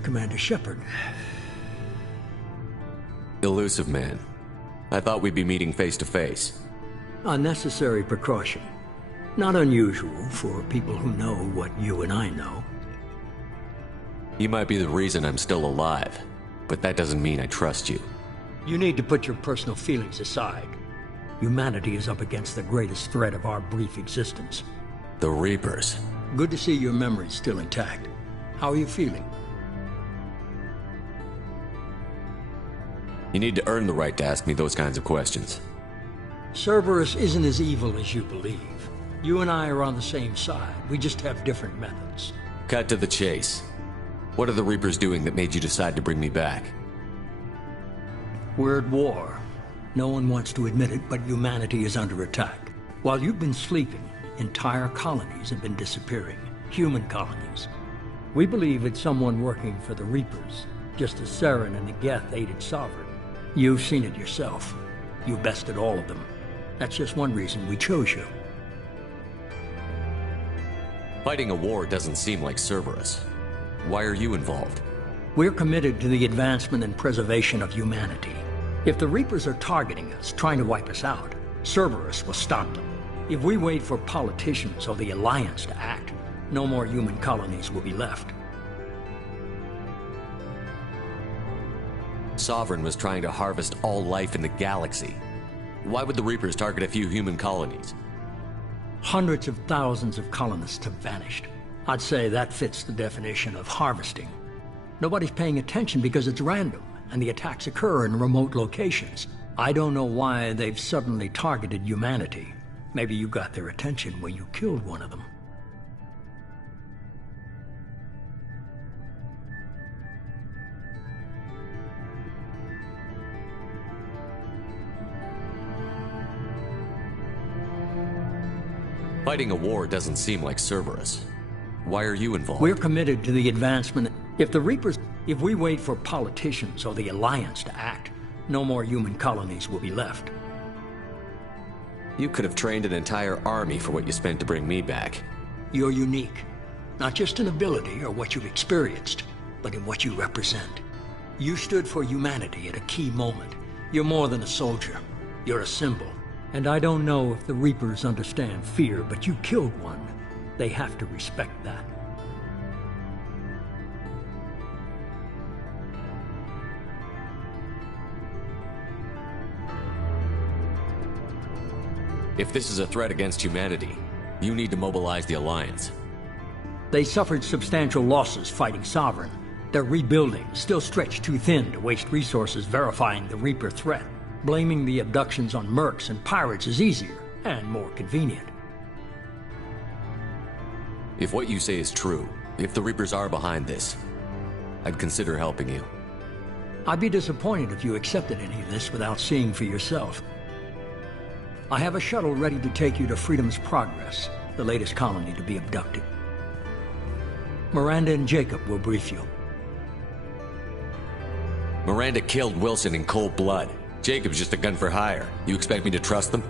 Commander Shepard. Illusive Man. I thought we'd be meeting face to face. Unnecessary precaution. Not unusual for people who know what you and I know. You might be the reason I'm still alive, but that doesn't mean I trust you. You need to put your personal feelings aside. Humanity is up against the greatest threat of our brief existence. The Reapers. Good to see your memory's still intact. How are you feeling? You need to earn the right to ask me those kinds of questions. Cerberus isn't as evil as you believe. You and I are on the same side. We just have different methods. Cut to the chase. What are the Reapers doing that made you decide to bring me back? We're at war. No one wants to admit it, but humanity is under attack. While you've been sleeping, entire colonies have been disappearing. Human colonies. We believe it's someone working for the Reapers, just as Saren and the Geth aided Sovereign. You've seen it yourself. You bested all of them. That's just one reason we chose you. Fighting a war doesn't seem like Cerberus. Why are you involved? We're committed to the advancement and preservation of humanity. If the Reapers are targeting us, trying to wipe us out, Cerberus will stop them. If we wait for politicians or the Alliance to act, no more human colonies will be left. Sovereign was trying to harvest all life in the galaxy. Why would the Reapers target a few human colonies? Hundreds of thousands of colonists have vanished. I'd say that fits the definition of harvesting. Nobody's paying attention because it's random, and the attacks occur in remote locations. I don't know why they've suddenly targeted humanity. Maybe you got their attention when you killed one of them. Fighting a war doesn't seem like Cerberus. Why are you involved? We're committed to the advancement. If we wait for politicians or the Alliance to act, no more human colonies will be left. You could have trained an entire army for what you spent to bring me back. You're unique. Not just in ability or what you've experienced, but in what you represent. You stood for humanity at a key moment. You're more than a soldier. You're a symbol. And I don't know if the Reapers understand fear, but you killed one. They have to respect that. If this is a threat against humanity, you need to mobilize the Alliance. They suffered substantial losses fighting Sovereign. They're rebuilding, still stretched too thin to waste resources verifying the Reaper threat. Blaming the abductions on mercs and pirates is easier and more convenient. If what you say is true, if the Reapers are behind this, I'd consider helping you. I'd be disappointed if you accepted any of this without seeing for yourself. I have a shuttle ready to take you to Freedom's Progress, the latest colony to be abducted. Miranda and Jacob will brief you. Miranda killed Wilson in cold blood. Jacob's just a gun for hire. You expect me to trust them?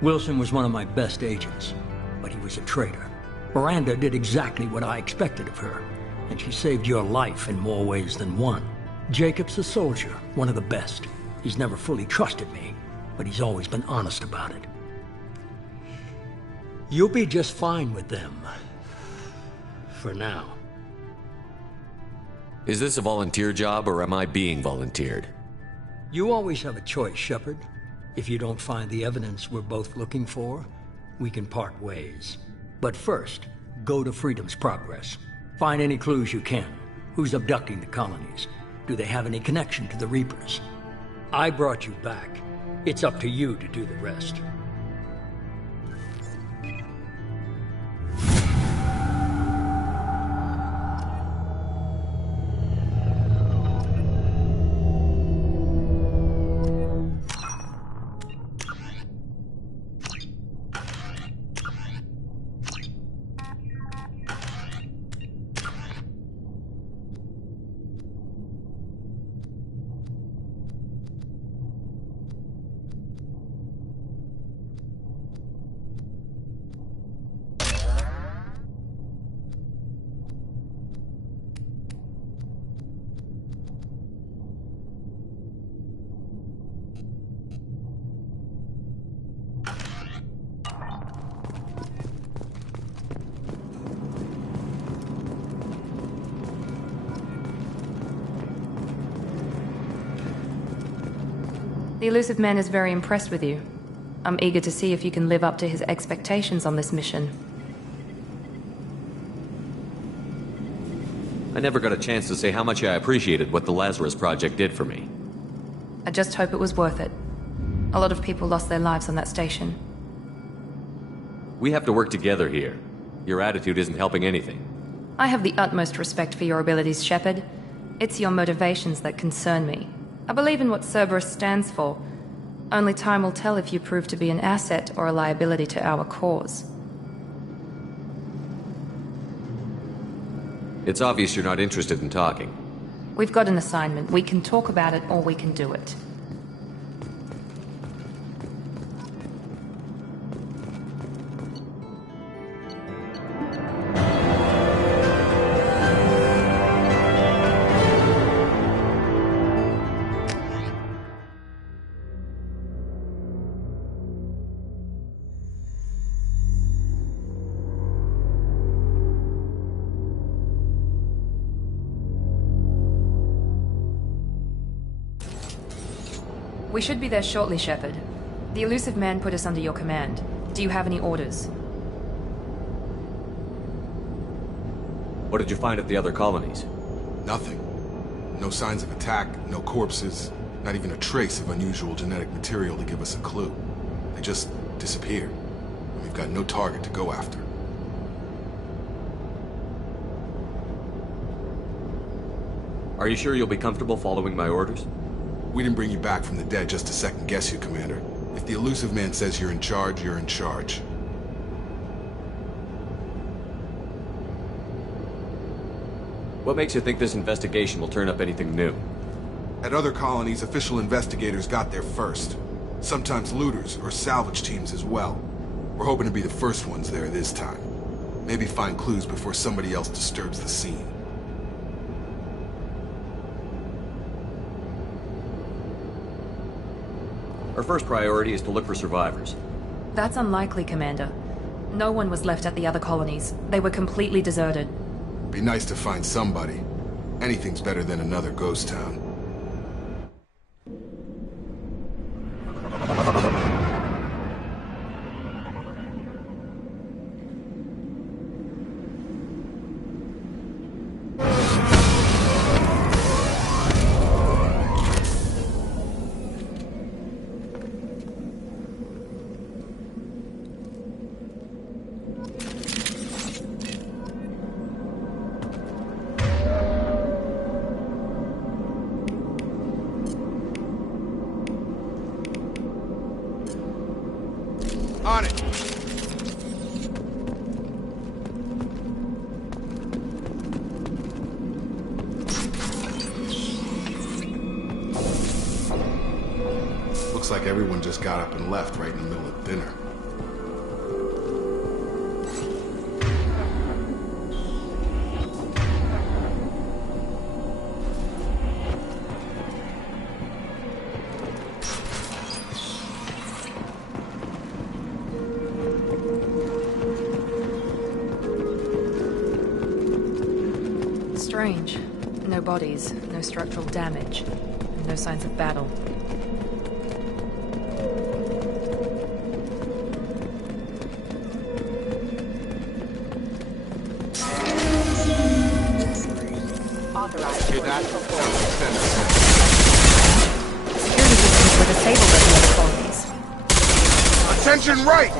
Wilson was one of my best agents, but he was a traitor. Miranda did exactly what I expected of her, and she saved your life in more ways than one. Jacob's a soldier, one of the best. He's never fully trusted me, but he's always been honest about it. You'll be just fine with them. For now. Is this a volunteer job, or am I being volunteered? You always have a choice, Shepard. If you don't find the evidence we're both looking for, we can part ways. But first, go to Freedom's Progress. Find any clues you can. Who's abducting the colonies? Do they have any connection to the Reapers? I brought you back. It's up to you to do the rest. The Illusive Man is very impressed with you. I'm eager to see if you can live up to his expectations on this mission. I never got a chance to say how much I appreciated what the Lazarus Project did for me. I just hope it was worth it. A lot of people lost their lives on that station. We have to work together here. Your attitude isn't helping anything. I have the utmost respect for your abilities, Shepard. It's your motivations that concern me. I believe in what Cerberus stands for. Only time will tell if you prove to be an asset or a liability to our cause. It's obvious you're not interested in talking. We've got an assignment. We can talk about it or we can do it. We should be there shortly, Shepard. The Illusive Man put us under your command. Do you have any orders? What did you find at the other colonies? Nothing. No signs of attack, no corpses, not even a trace of unusual genetic material to give us a clue. They just disappeared, and we've got no target to go after. Are you sure you'll be comfortable following my orders? We didn't bring you back from the dead just to second guess you, Commander. If the Illusive Man says you're in charge, you're in charge. What makes you think this investigation will turn up anything new? At other colonies, official investigators got there first. Sometimes looters or salvage teams as well. We're hoping to be the first ones there this time. Maybe find clues before somebody else disturbs the scene. Our first priority is to look for survivors. That's unlikely, Commander. No one was left at the other colonies. They were completely deserted. Be nice to find somebody. Anything's better than another ghost town. On it! Looks like everyone just got up and left right in the middle of dinner. Strange. No bodies, no structural damage, and no signs of battle. Security systems were disabled at the other colonies. Attention right!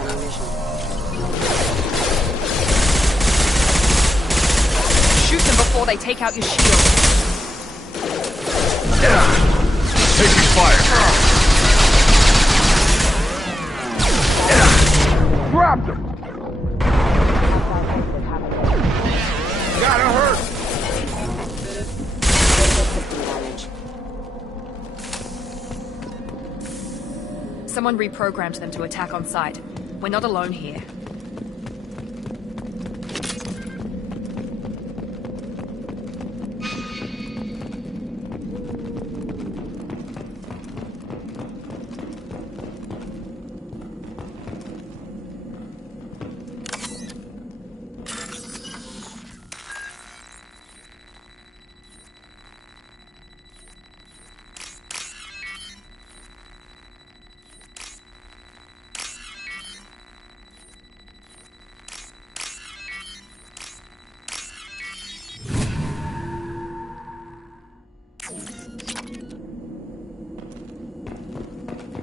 Shoot them before they take out your shield. Taking fire. Grabbed him. Gotta hurt. Someone reprogrammed them to attack on sight. We're not alone here.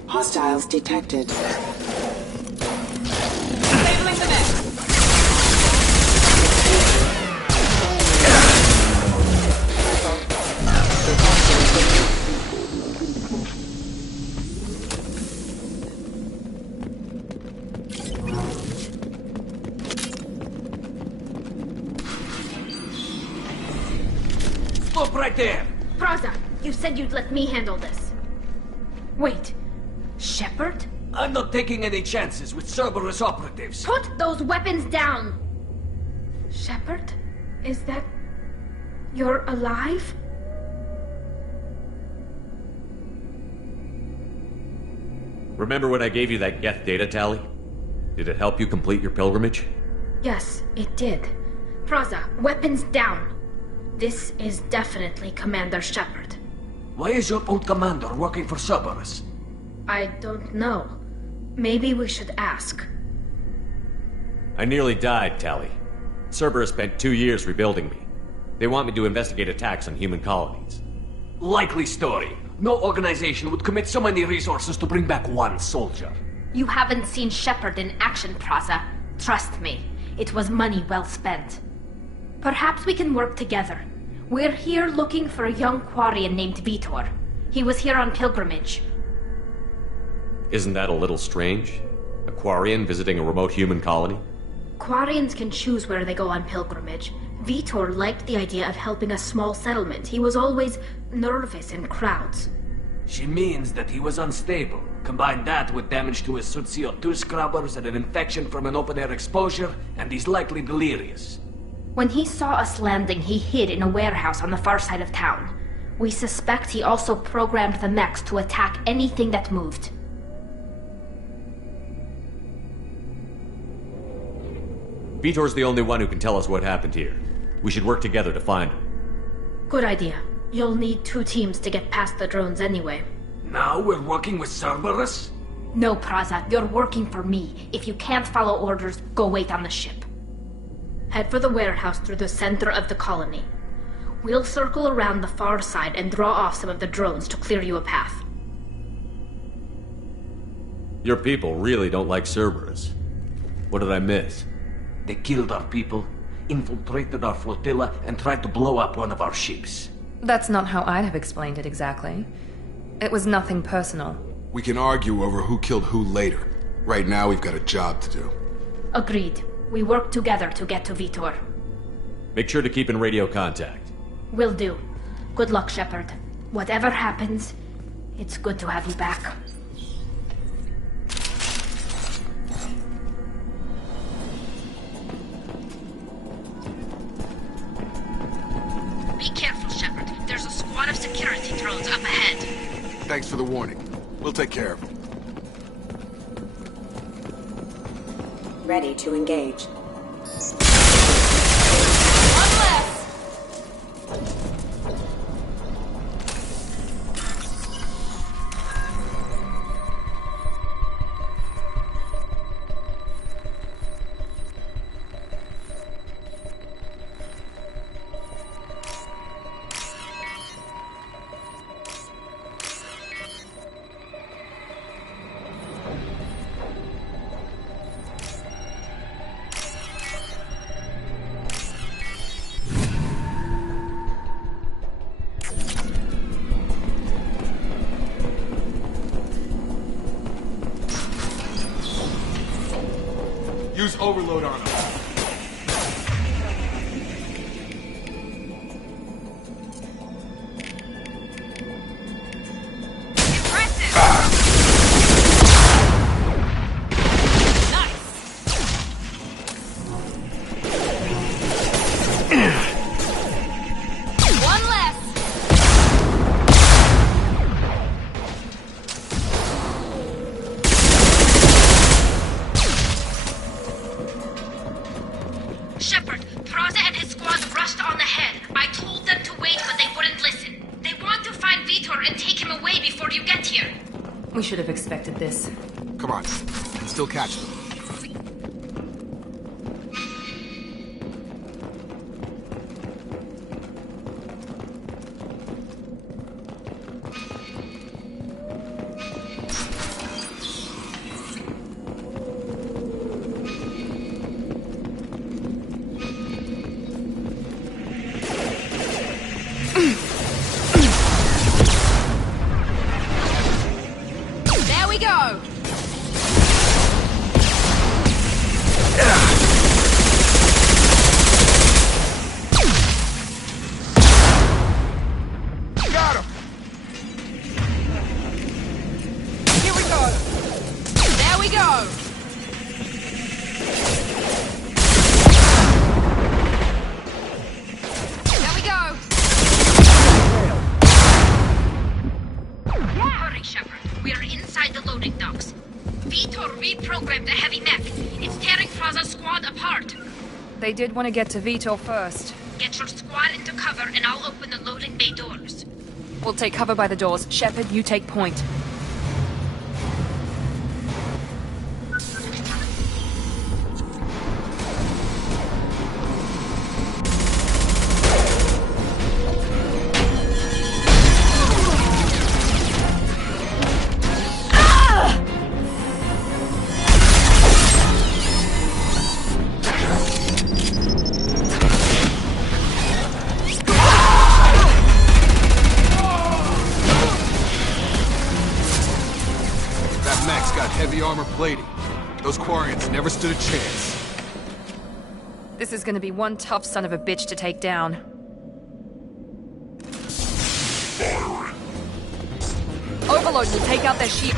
Hostiles detected. Disabling the net. Stop right there! Praza, you said you'd let me handle this. Wait. Shepard? I'm not taking any chances with Cerberus operatives. Put those weapons down! Shepard? Is that... you're alive? Remember when I gave you that Geth data tally? Did it help you complete your pilgrimage? Yes, it did. Praza, weapons down. This is definitely Commander Shepard. Why is your old commander working for Cerberus? I don't know. Maybe we should ask. I nearly died, Tali. Cerberus spent 2 years rebuilding me. They want me to investigate attacks on human colonies. Likely story. No organization would commit so many resources to bring back one soldier. You haven't seen Shepard in action, Praza. Trust me, it was money well spent. Perhaps we can work together. We're here looking for a young Quarian named Vitor. He was here on pilgrimage. Isn't that a little strange? A Quarian visiting a remote human colony? Quarians can choose where they go on pilgrimage. Vitor liked the idea of helping a small settlement. He was always nervous in crowds. She means that he was unstable. Combine that with damage to his suit CO2 scrubbers and an infection from an open-air exposure, and he's likely delirious. When he saw us landing, he hid in a warehouse on the far side of town. We suspect he also programmed the mechs to attack anything that moved. Vitor's the only one who can tell us what happened here. We should work together to find him. Good idea. You'll need 2 teams to get past the drones anyway. Now we're working with Cerberus? No, Praza, you're working for me. If you can't follow orders, go wait on the ship. Head for the warehouse through the center of the colony. We'll circle around the far side and draw off some of the drones to clear you a path. Your people really don't like Cerberus. What did I miss? They killed our people, infiltrated our flotilla, and tried to blow up one of our ships. That's not how I'd have explained it exactly. It was nothing personal. We can argue over who killed who later. Right now, we've got a job to do. Agreed. We work together to get to Vitor. Make sure to keep in radio contact. Will do. Good luck, Shepard. Whatever happens, it's good to have you back. Be careful, Shepard. There's a squad of security drones up ahead. Thanks for the warning. We'll take care of them. Ready to engage. Use overload on them. Shepard, Praza and his squad rushed on ahead. I told them to wait, but they wouldn't listen. They want to find Vitor and take him away before you get here. We should have expected this. Come on. Still catch them. They did want to get to Vitor first. Get your squad into cover and I'll open the loading bay doors. We'll take cover by the doors. Shepard, you take point. mech's got heavy armor plating. Those Quarians never stood a chance. This is gonna be one tough son of a bitch to take down. Overload will take out their shields.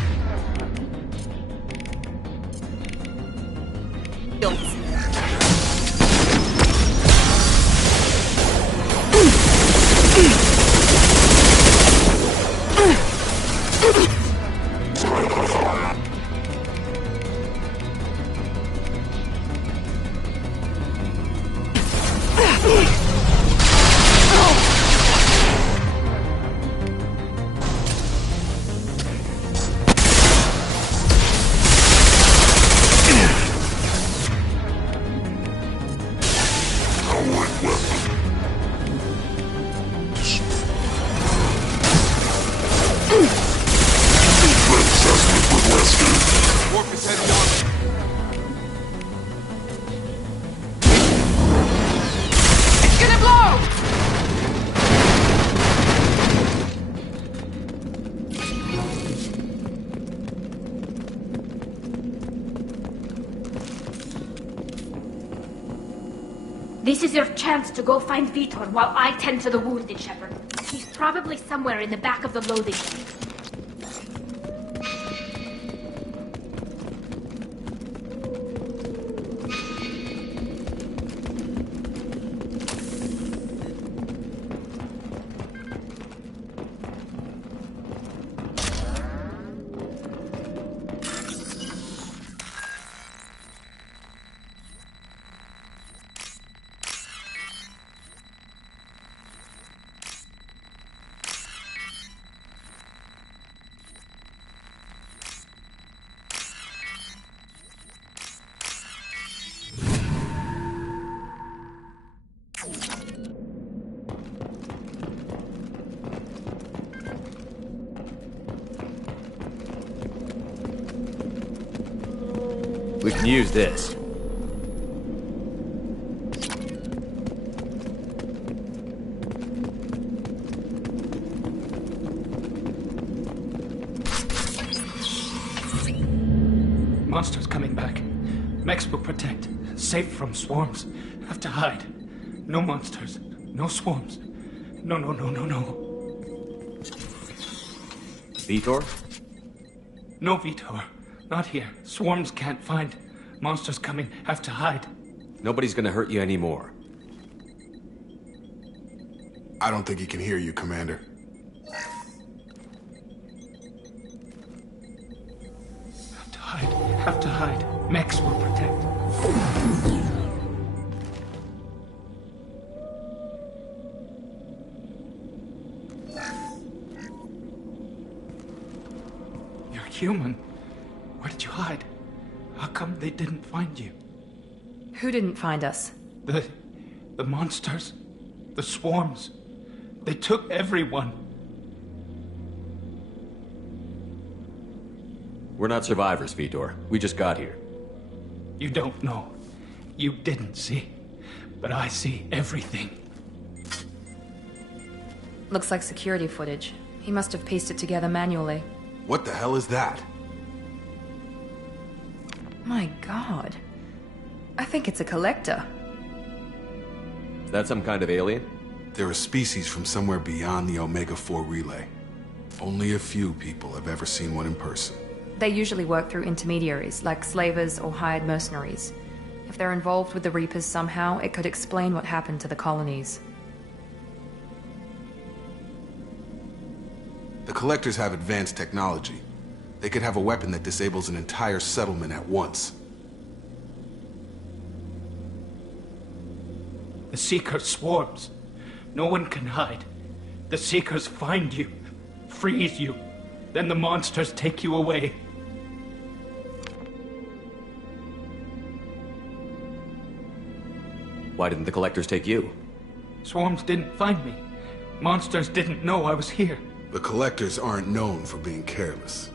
This is your chance to go find Vitor while I tend to the wounded, Shepard. He's probably somewhere in the back of the loading bay. We can use this. Monsters coming back. Mechs will protect. Safe from swarms. Have to hide. No monsters. No swarms. No. Vitor? No Vitor. Not here. Swarms can't find. Monsters coming. Have to hide. Nobody's gonna hurt you anymore. I don't think he can hear you, Commander. Have to hide. Mechs will protect. You're human. Where did you hide? How come they didn't find you? Who didn't find us? The monsters. The swarms. They took everyone. We're not survivors, Vitor. We just got here. You don't know. You didn't see. But I see everything. Looks like security footage. He must have pieced it together manually. What the hell is that? My god. I think it's a collector. Is that some kind of alien? They're a species from somewhere beyond the Omega-4 relay. Only a few people have ever seen one in person. They usually work through intermediaries, like slavers or hired mercenaries. If they're involved with the Reapers somehow, it could explain what happened to the colonies. The Collectors have advanced technology. They could have a weapon that disables an entire settlement at once. The Seeker swarms. No one can hide. The Seekers find you, freeze you, then the monsters take you away. Why didn't the Collectors take you? Swarms didn't find me. Monsters didn't know I was here. The Collectors aren't known for being careless.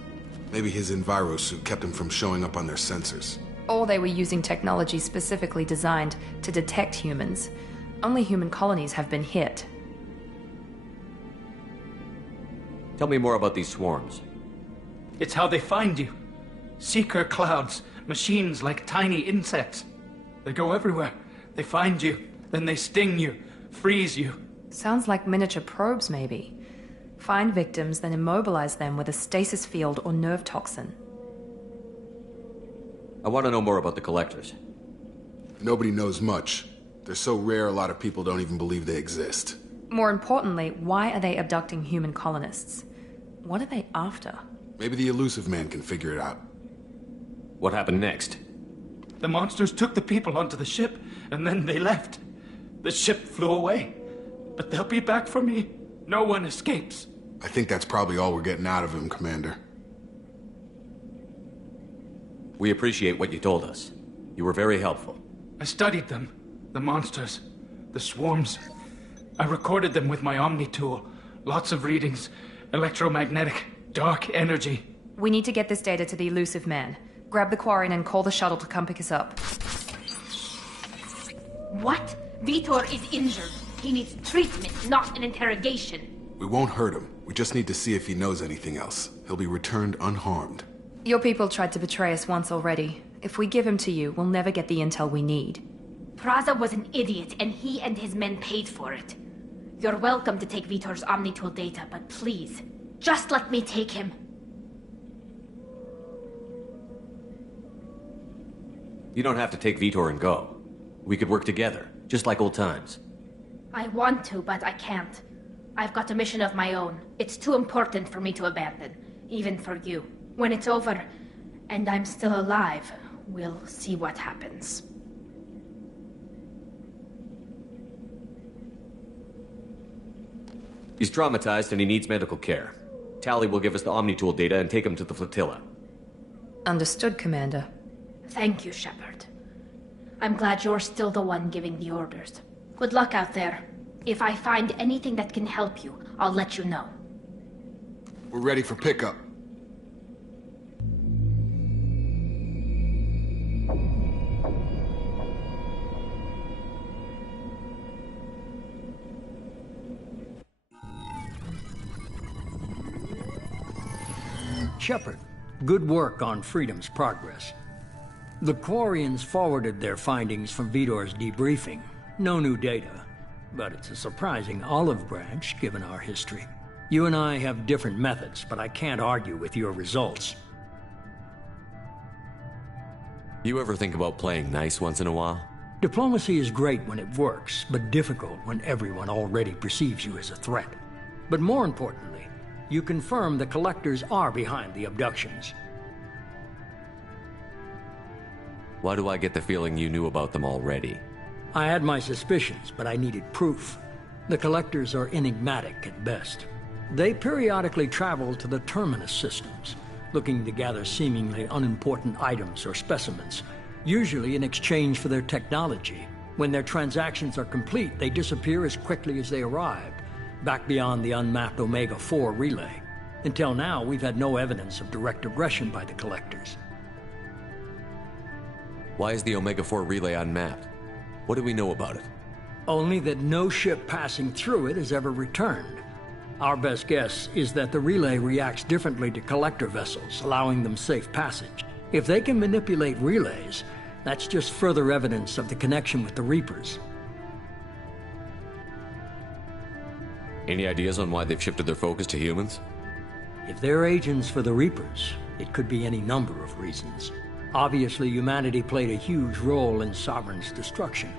Maybe his envirosuit kept him from showing up on their sensors. Or they were using technology specifically designed to detect humans. Only human colonies have been hit. Tell me more about these swarms. It's how they find you. Seeker clouds, machines like tiny insects. They go everywhere. They find you, then they sting you, freeze you. Sounds like miniature probes, maybe. Find victims, then immobilize them with a stasis field or nerve toxin. I want to know more about the Collectors. Nobody knows much. They're so rare, a lot of people don't even believe they exist. More importantly, why are they abducting human colonists? What are they after? Maybe the Illusive Man can figure it out. What happened next? The monsters took the people onto the ship, and then they left. The ship flew away. But they'll be back for me. No one escapes. I think that's probably all we're getting out of him, Commander. We appreciate what you told us. You were very helpful. I studied them. The monsters. The swarms. I recorded them with my Omni tool. Lots of readings. Electromagnetic. Dark energy. We need to get this data to the Illusive Man. Grab the Quarian and call the shuttle to come pick us up. What? Vitor is injured. He needs treatment, not an interrogation. We won't hurt him. We just need to see if he knows anything else. He'll be returned unharmed. Your people tried to betray us once already. If we give him to you, we'll never get the intel we need. Praza was an idiot, and he and his men paid for it. You're welcome to take Vitor's Omnitool data, but please, just let me take him. You don't have to take Vitor and go. We could work together, just like old times. I want to, but I can't. I've got a mission of my own. It's too important for me to abandon, even for you. When it's over, and I'm still alive, we'll see what happens. He's traumatized and he needs medical care. Tali will give us the Omnitool data and take him to the flotilla. Understood, Commander. Thank you, Shepard. I'm glad you're still the one giving the orders. Good luck out there. If I find anything that can help you, I'll let you know. We're ready for pickup. Shepard, good work on Freedom's progress. The Quarians forwarded their findings from Vitor's debriefing. No new data, but it's a surprising olive branch given our history. You and I have different methods, but I can't argue with your results. You ever think about playing nice once in a while? Diplomacy is great when it works, but difficult when everyone already perceives you as a threat. But more importantly, you confirm the Collectors are behind the abductions. Why do I get the feeling you knew about them already? I had my suspicions, but I needed proof. The Collectors are enigmatic at best. They periodically travel to the Terminus systems, looking to gather seemingly unimportant items or specimens, usually in exchange for their technology. When their transactions are complete, they disappear as quickly as they arrived, back beyond the unmapped Omega-4 relay. Until now, we've had no evidence of direct aggression by the Collectors. Why is the Omega-4 relay unmapped? What do we know about it? Only that no ship passing through it has ever returned. Our best guess is that the relay reacts differently to Collector vessels, allowing them safe passage. If they can manipulate relays, that's just further evidence of the connection with the Reapers. Any ideas on why they've shifted their focus to humans? If they're agents for the Reapers, it could be any number of reasons. Obviously, humanity played a huge role in Sovereign's destruction.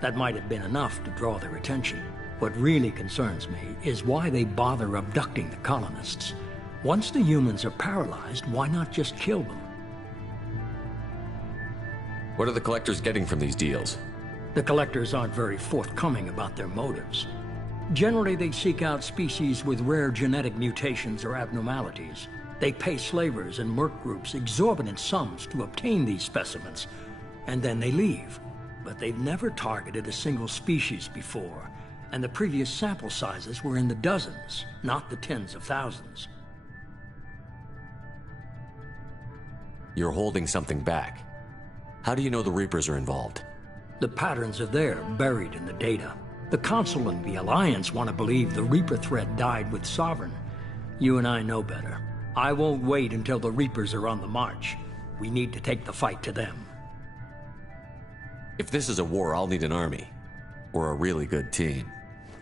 That might have been enough to draw their attention. What really concerns me is why they bother abducting the colonists. Once the humans are paralyzed, why not just kill them? What are the Collectors getting from these deals? The Collectors aren't very forthcoming about their motives. Generally, they seek out species with rare genetic mutations or abnormalities. They pay slavers and merc groups exorbitant sums to obtain these specimens, and then they leave. But they've never targeted a single species before, and the previous sample sizes were in the dozens, not the tens of thousands. You're holding something back. How do you know the Reapers are involved? The patterns are there, buried in the data. The Council and the Alliance want to believe the Reaper threat died with Sovereign. You and I know better. I won't wait until the Reapers are on the march. we need to take the fight to them. If this is a war, I'll need an army. Or a really good team.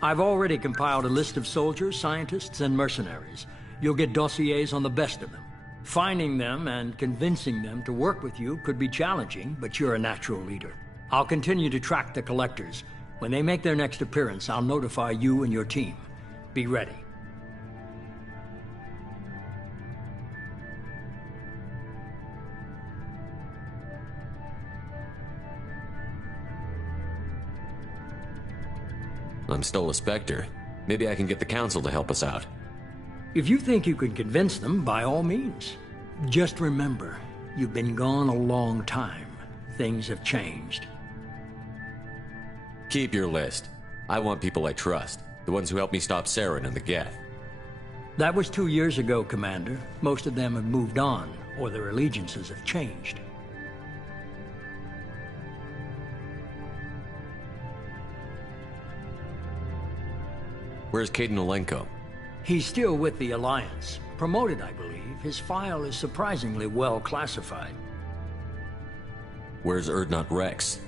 I've already compiled a list of soldiers, scientists, and mercenaries. You'll get dossiers on the best of them. Finding them and convincing them to work with you could be challenging, but you're a natural leader. I'll continue to track the collectors. When they make their next appearance, I'll notify you and your team. Be ready. I'm still a Spectre. Maybe I can get the Council to help us out. If you think you can convince them, by all means. Just remember, you've been gone a long time. Things have changed. Keep your list. I want people I trust. The ones who helped me stop Saren and the Geth. That was 2 years ago, Commander. Most of them have moved on, or their allegiances have changed. Where's Kaidan Olenko? He's still with the Alliance. Promoted, I believe. His file is surprisingly well classified. Where's Urdnot Rex?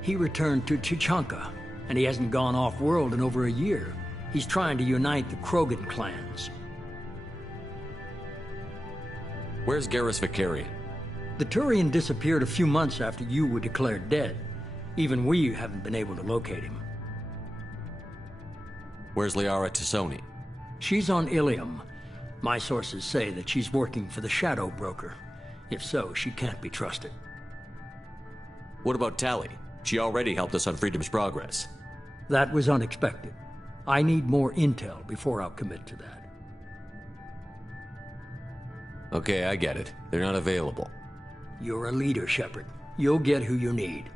He returned to Tuchanka, and he hasn't gone off-world in over a year. He's trying to unite the Krogan clans. Where's Garrus Vakarian? The Turian disappeared a few months after you were declared dead. Even we haven't been able to locate him. Where's Liara T'Soni? She's on Ilium. My sources say that she's working for the Shadow Broker. If so, she can't be trusted. What about Tali? She already helped us on Freedom's Progress. That was unexpected. I need more intel before I'll commit to that. Okay, I get it. They're not available. You're a leader, Shepard. You'll get who you need.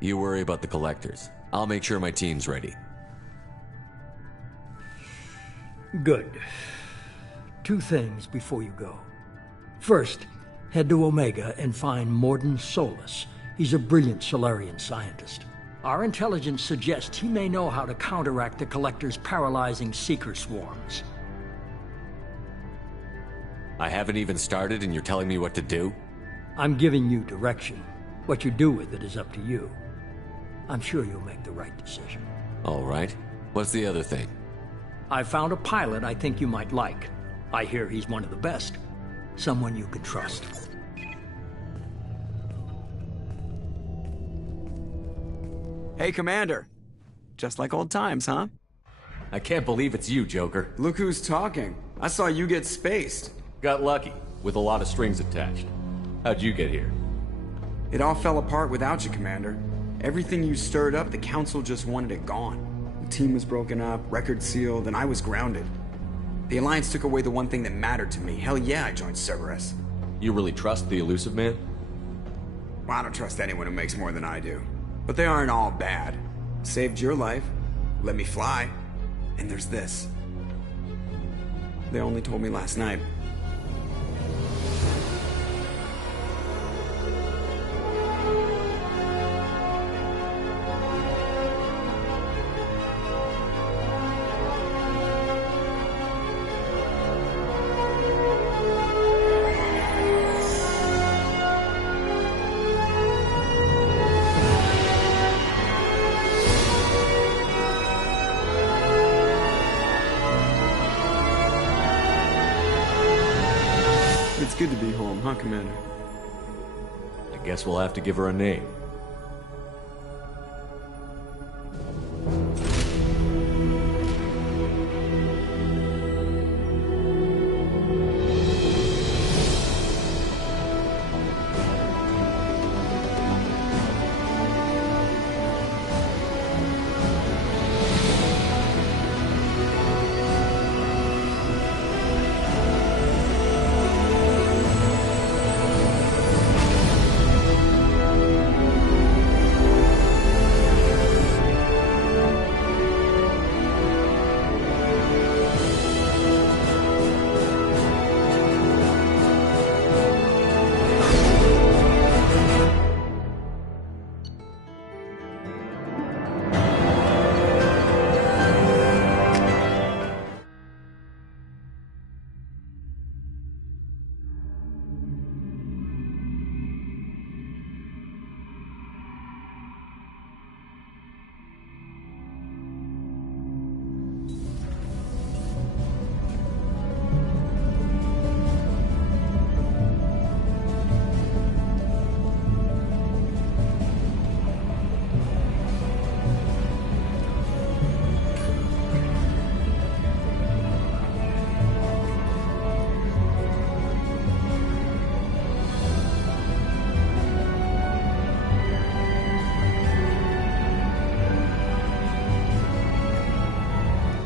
You worry about the collectors. I'll make sure my team's ready. Good. 2 things before you go. First, head to Omega and find Mordin Solus. He's a brilliant Solarian scientist. Our intelligence suggests he may know how to counteract the Collector's paralyzing Seeker swarms. I haven't even started and you're telling me what to do? I'm giving you direction. What you do with it is up to you. I'm sure you'll make the right decision. All right. What's the other thing? I found a pilot I think you might like. I hear he's one of the best. Someone you can trust. Hey, Commander. Just like old times, huh? I can't believe it's you, Joker. Look who's talking. I saw you get spaced. Got lucky, with a lot of strings attached. How'd you get here? It all fell apart without you, Commander. Everything you stirred up, the Council just wanted it gone. The team was broken up, record sealed, and I was grounded. The Alliance took away the one thing that mattered to me. Hell yeah, I joined Cerberus. You really trust the Illusive Man? Well, I don't trust anyone who makes more than I do. But they aren't all bad. Saved your life, let me fly, and there's this. They only told me last night. It's good to be home, huh, Commander? I guess we'll have to give her a name.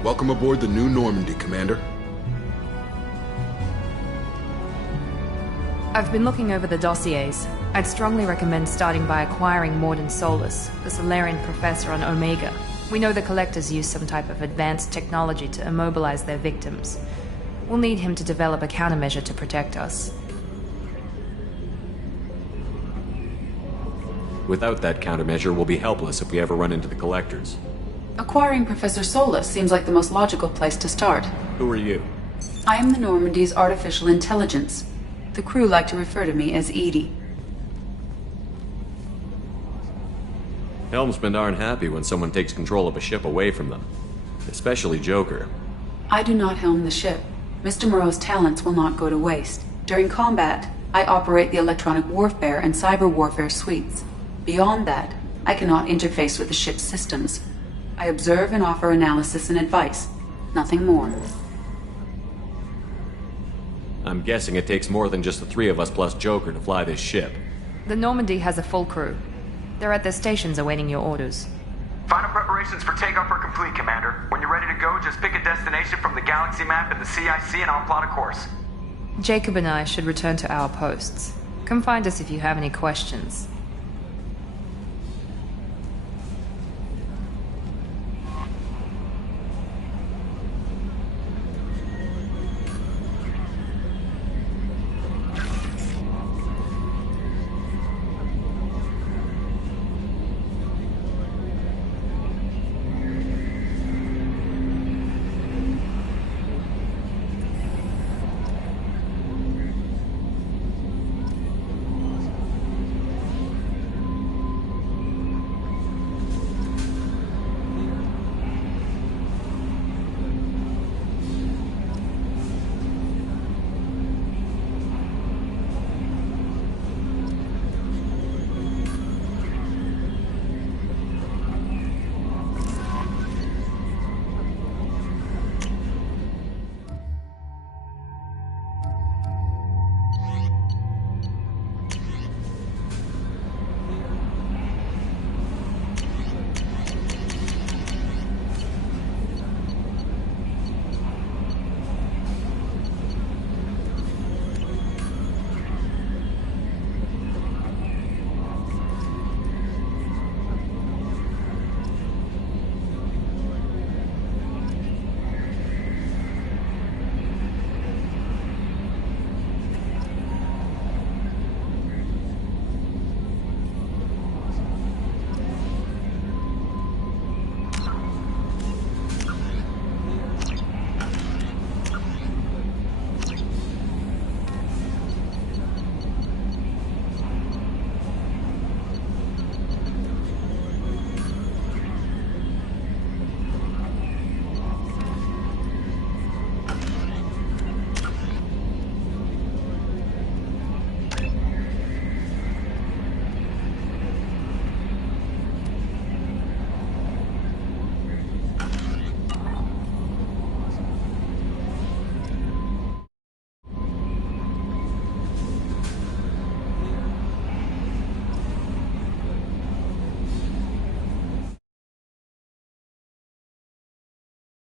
Welcome aboard the New Normandy, Commander. I've been looking over the dossiers. I'd strongly recommend starting by acquiring Mordin Solus, the Solarian professor on Omega. We know the Collectors use some type of advanced technology to immobilize their victims. We'll need him to develop a countermeasure to protect us. Without that countermeasure, we'll be helpless if we ever run into the Collectors. Acquiring Professor Solus seems like the most logical place to start. Who are you? I am the Normandy's artificial intelligence. The crew like to refer to me as Edie. Helmsmen aren't happy when someone takes control of a ship away from them. Especially Joker. I do not helm the ship. Mr. Moreau's talents will not go to waste. During combat, I operate the electronic warfare and cyber warfare suites. Beyond that, I cannot interface with the ship's systems. I observe and offer analysis and advice. Nothing more. I'm guessing it takes more than just the three of us plus Joker to fly this ship. The Normandy has a full crew. They're at their stations awaiting your orders. Final preparations for takeoff are complete, Commander. When you're ready to go, just pick a destination from the galaxy map in the CIC and I'll plot a course. Jacob and I should return to our posts. Come find us if you have any questions.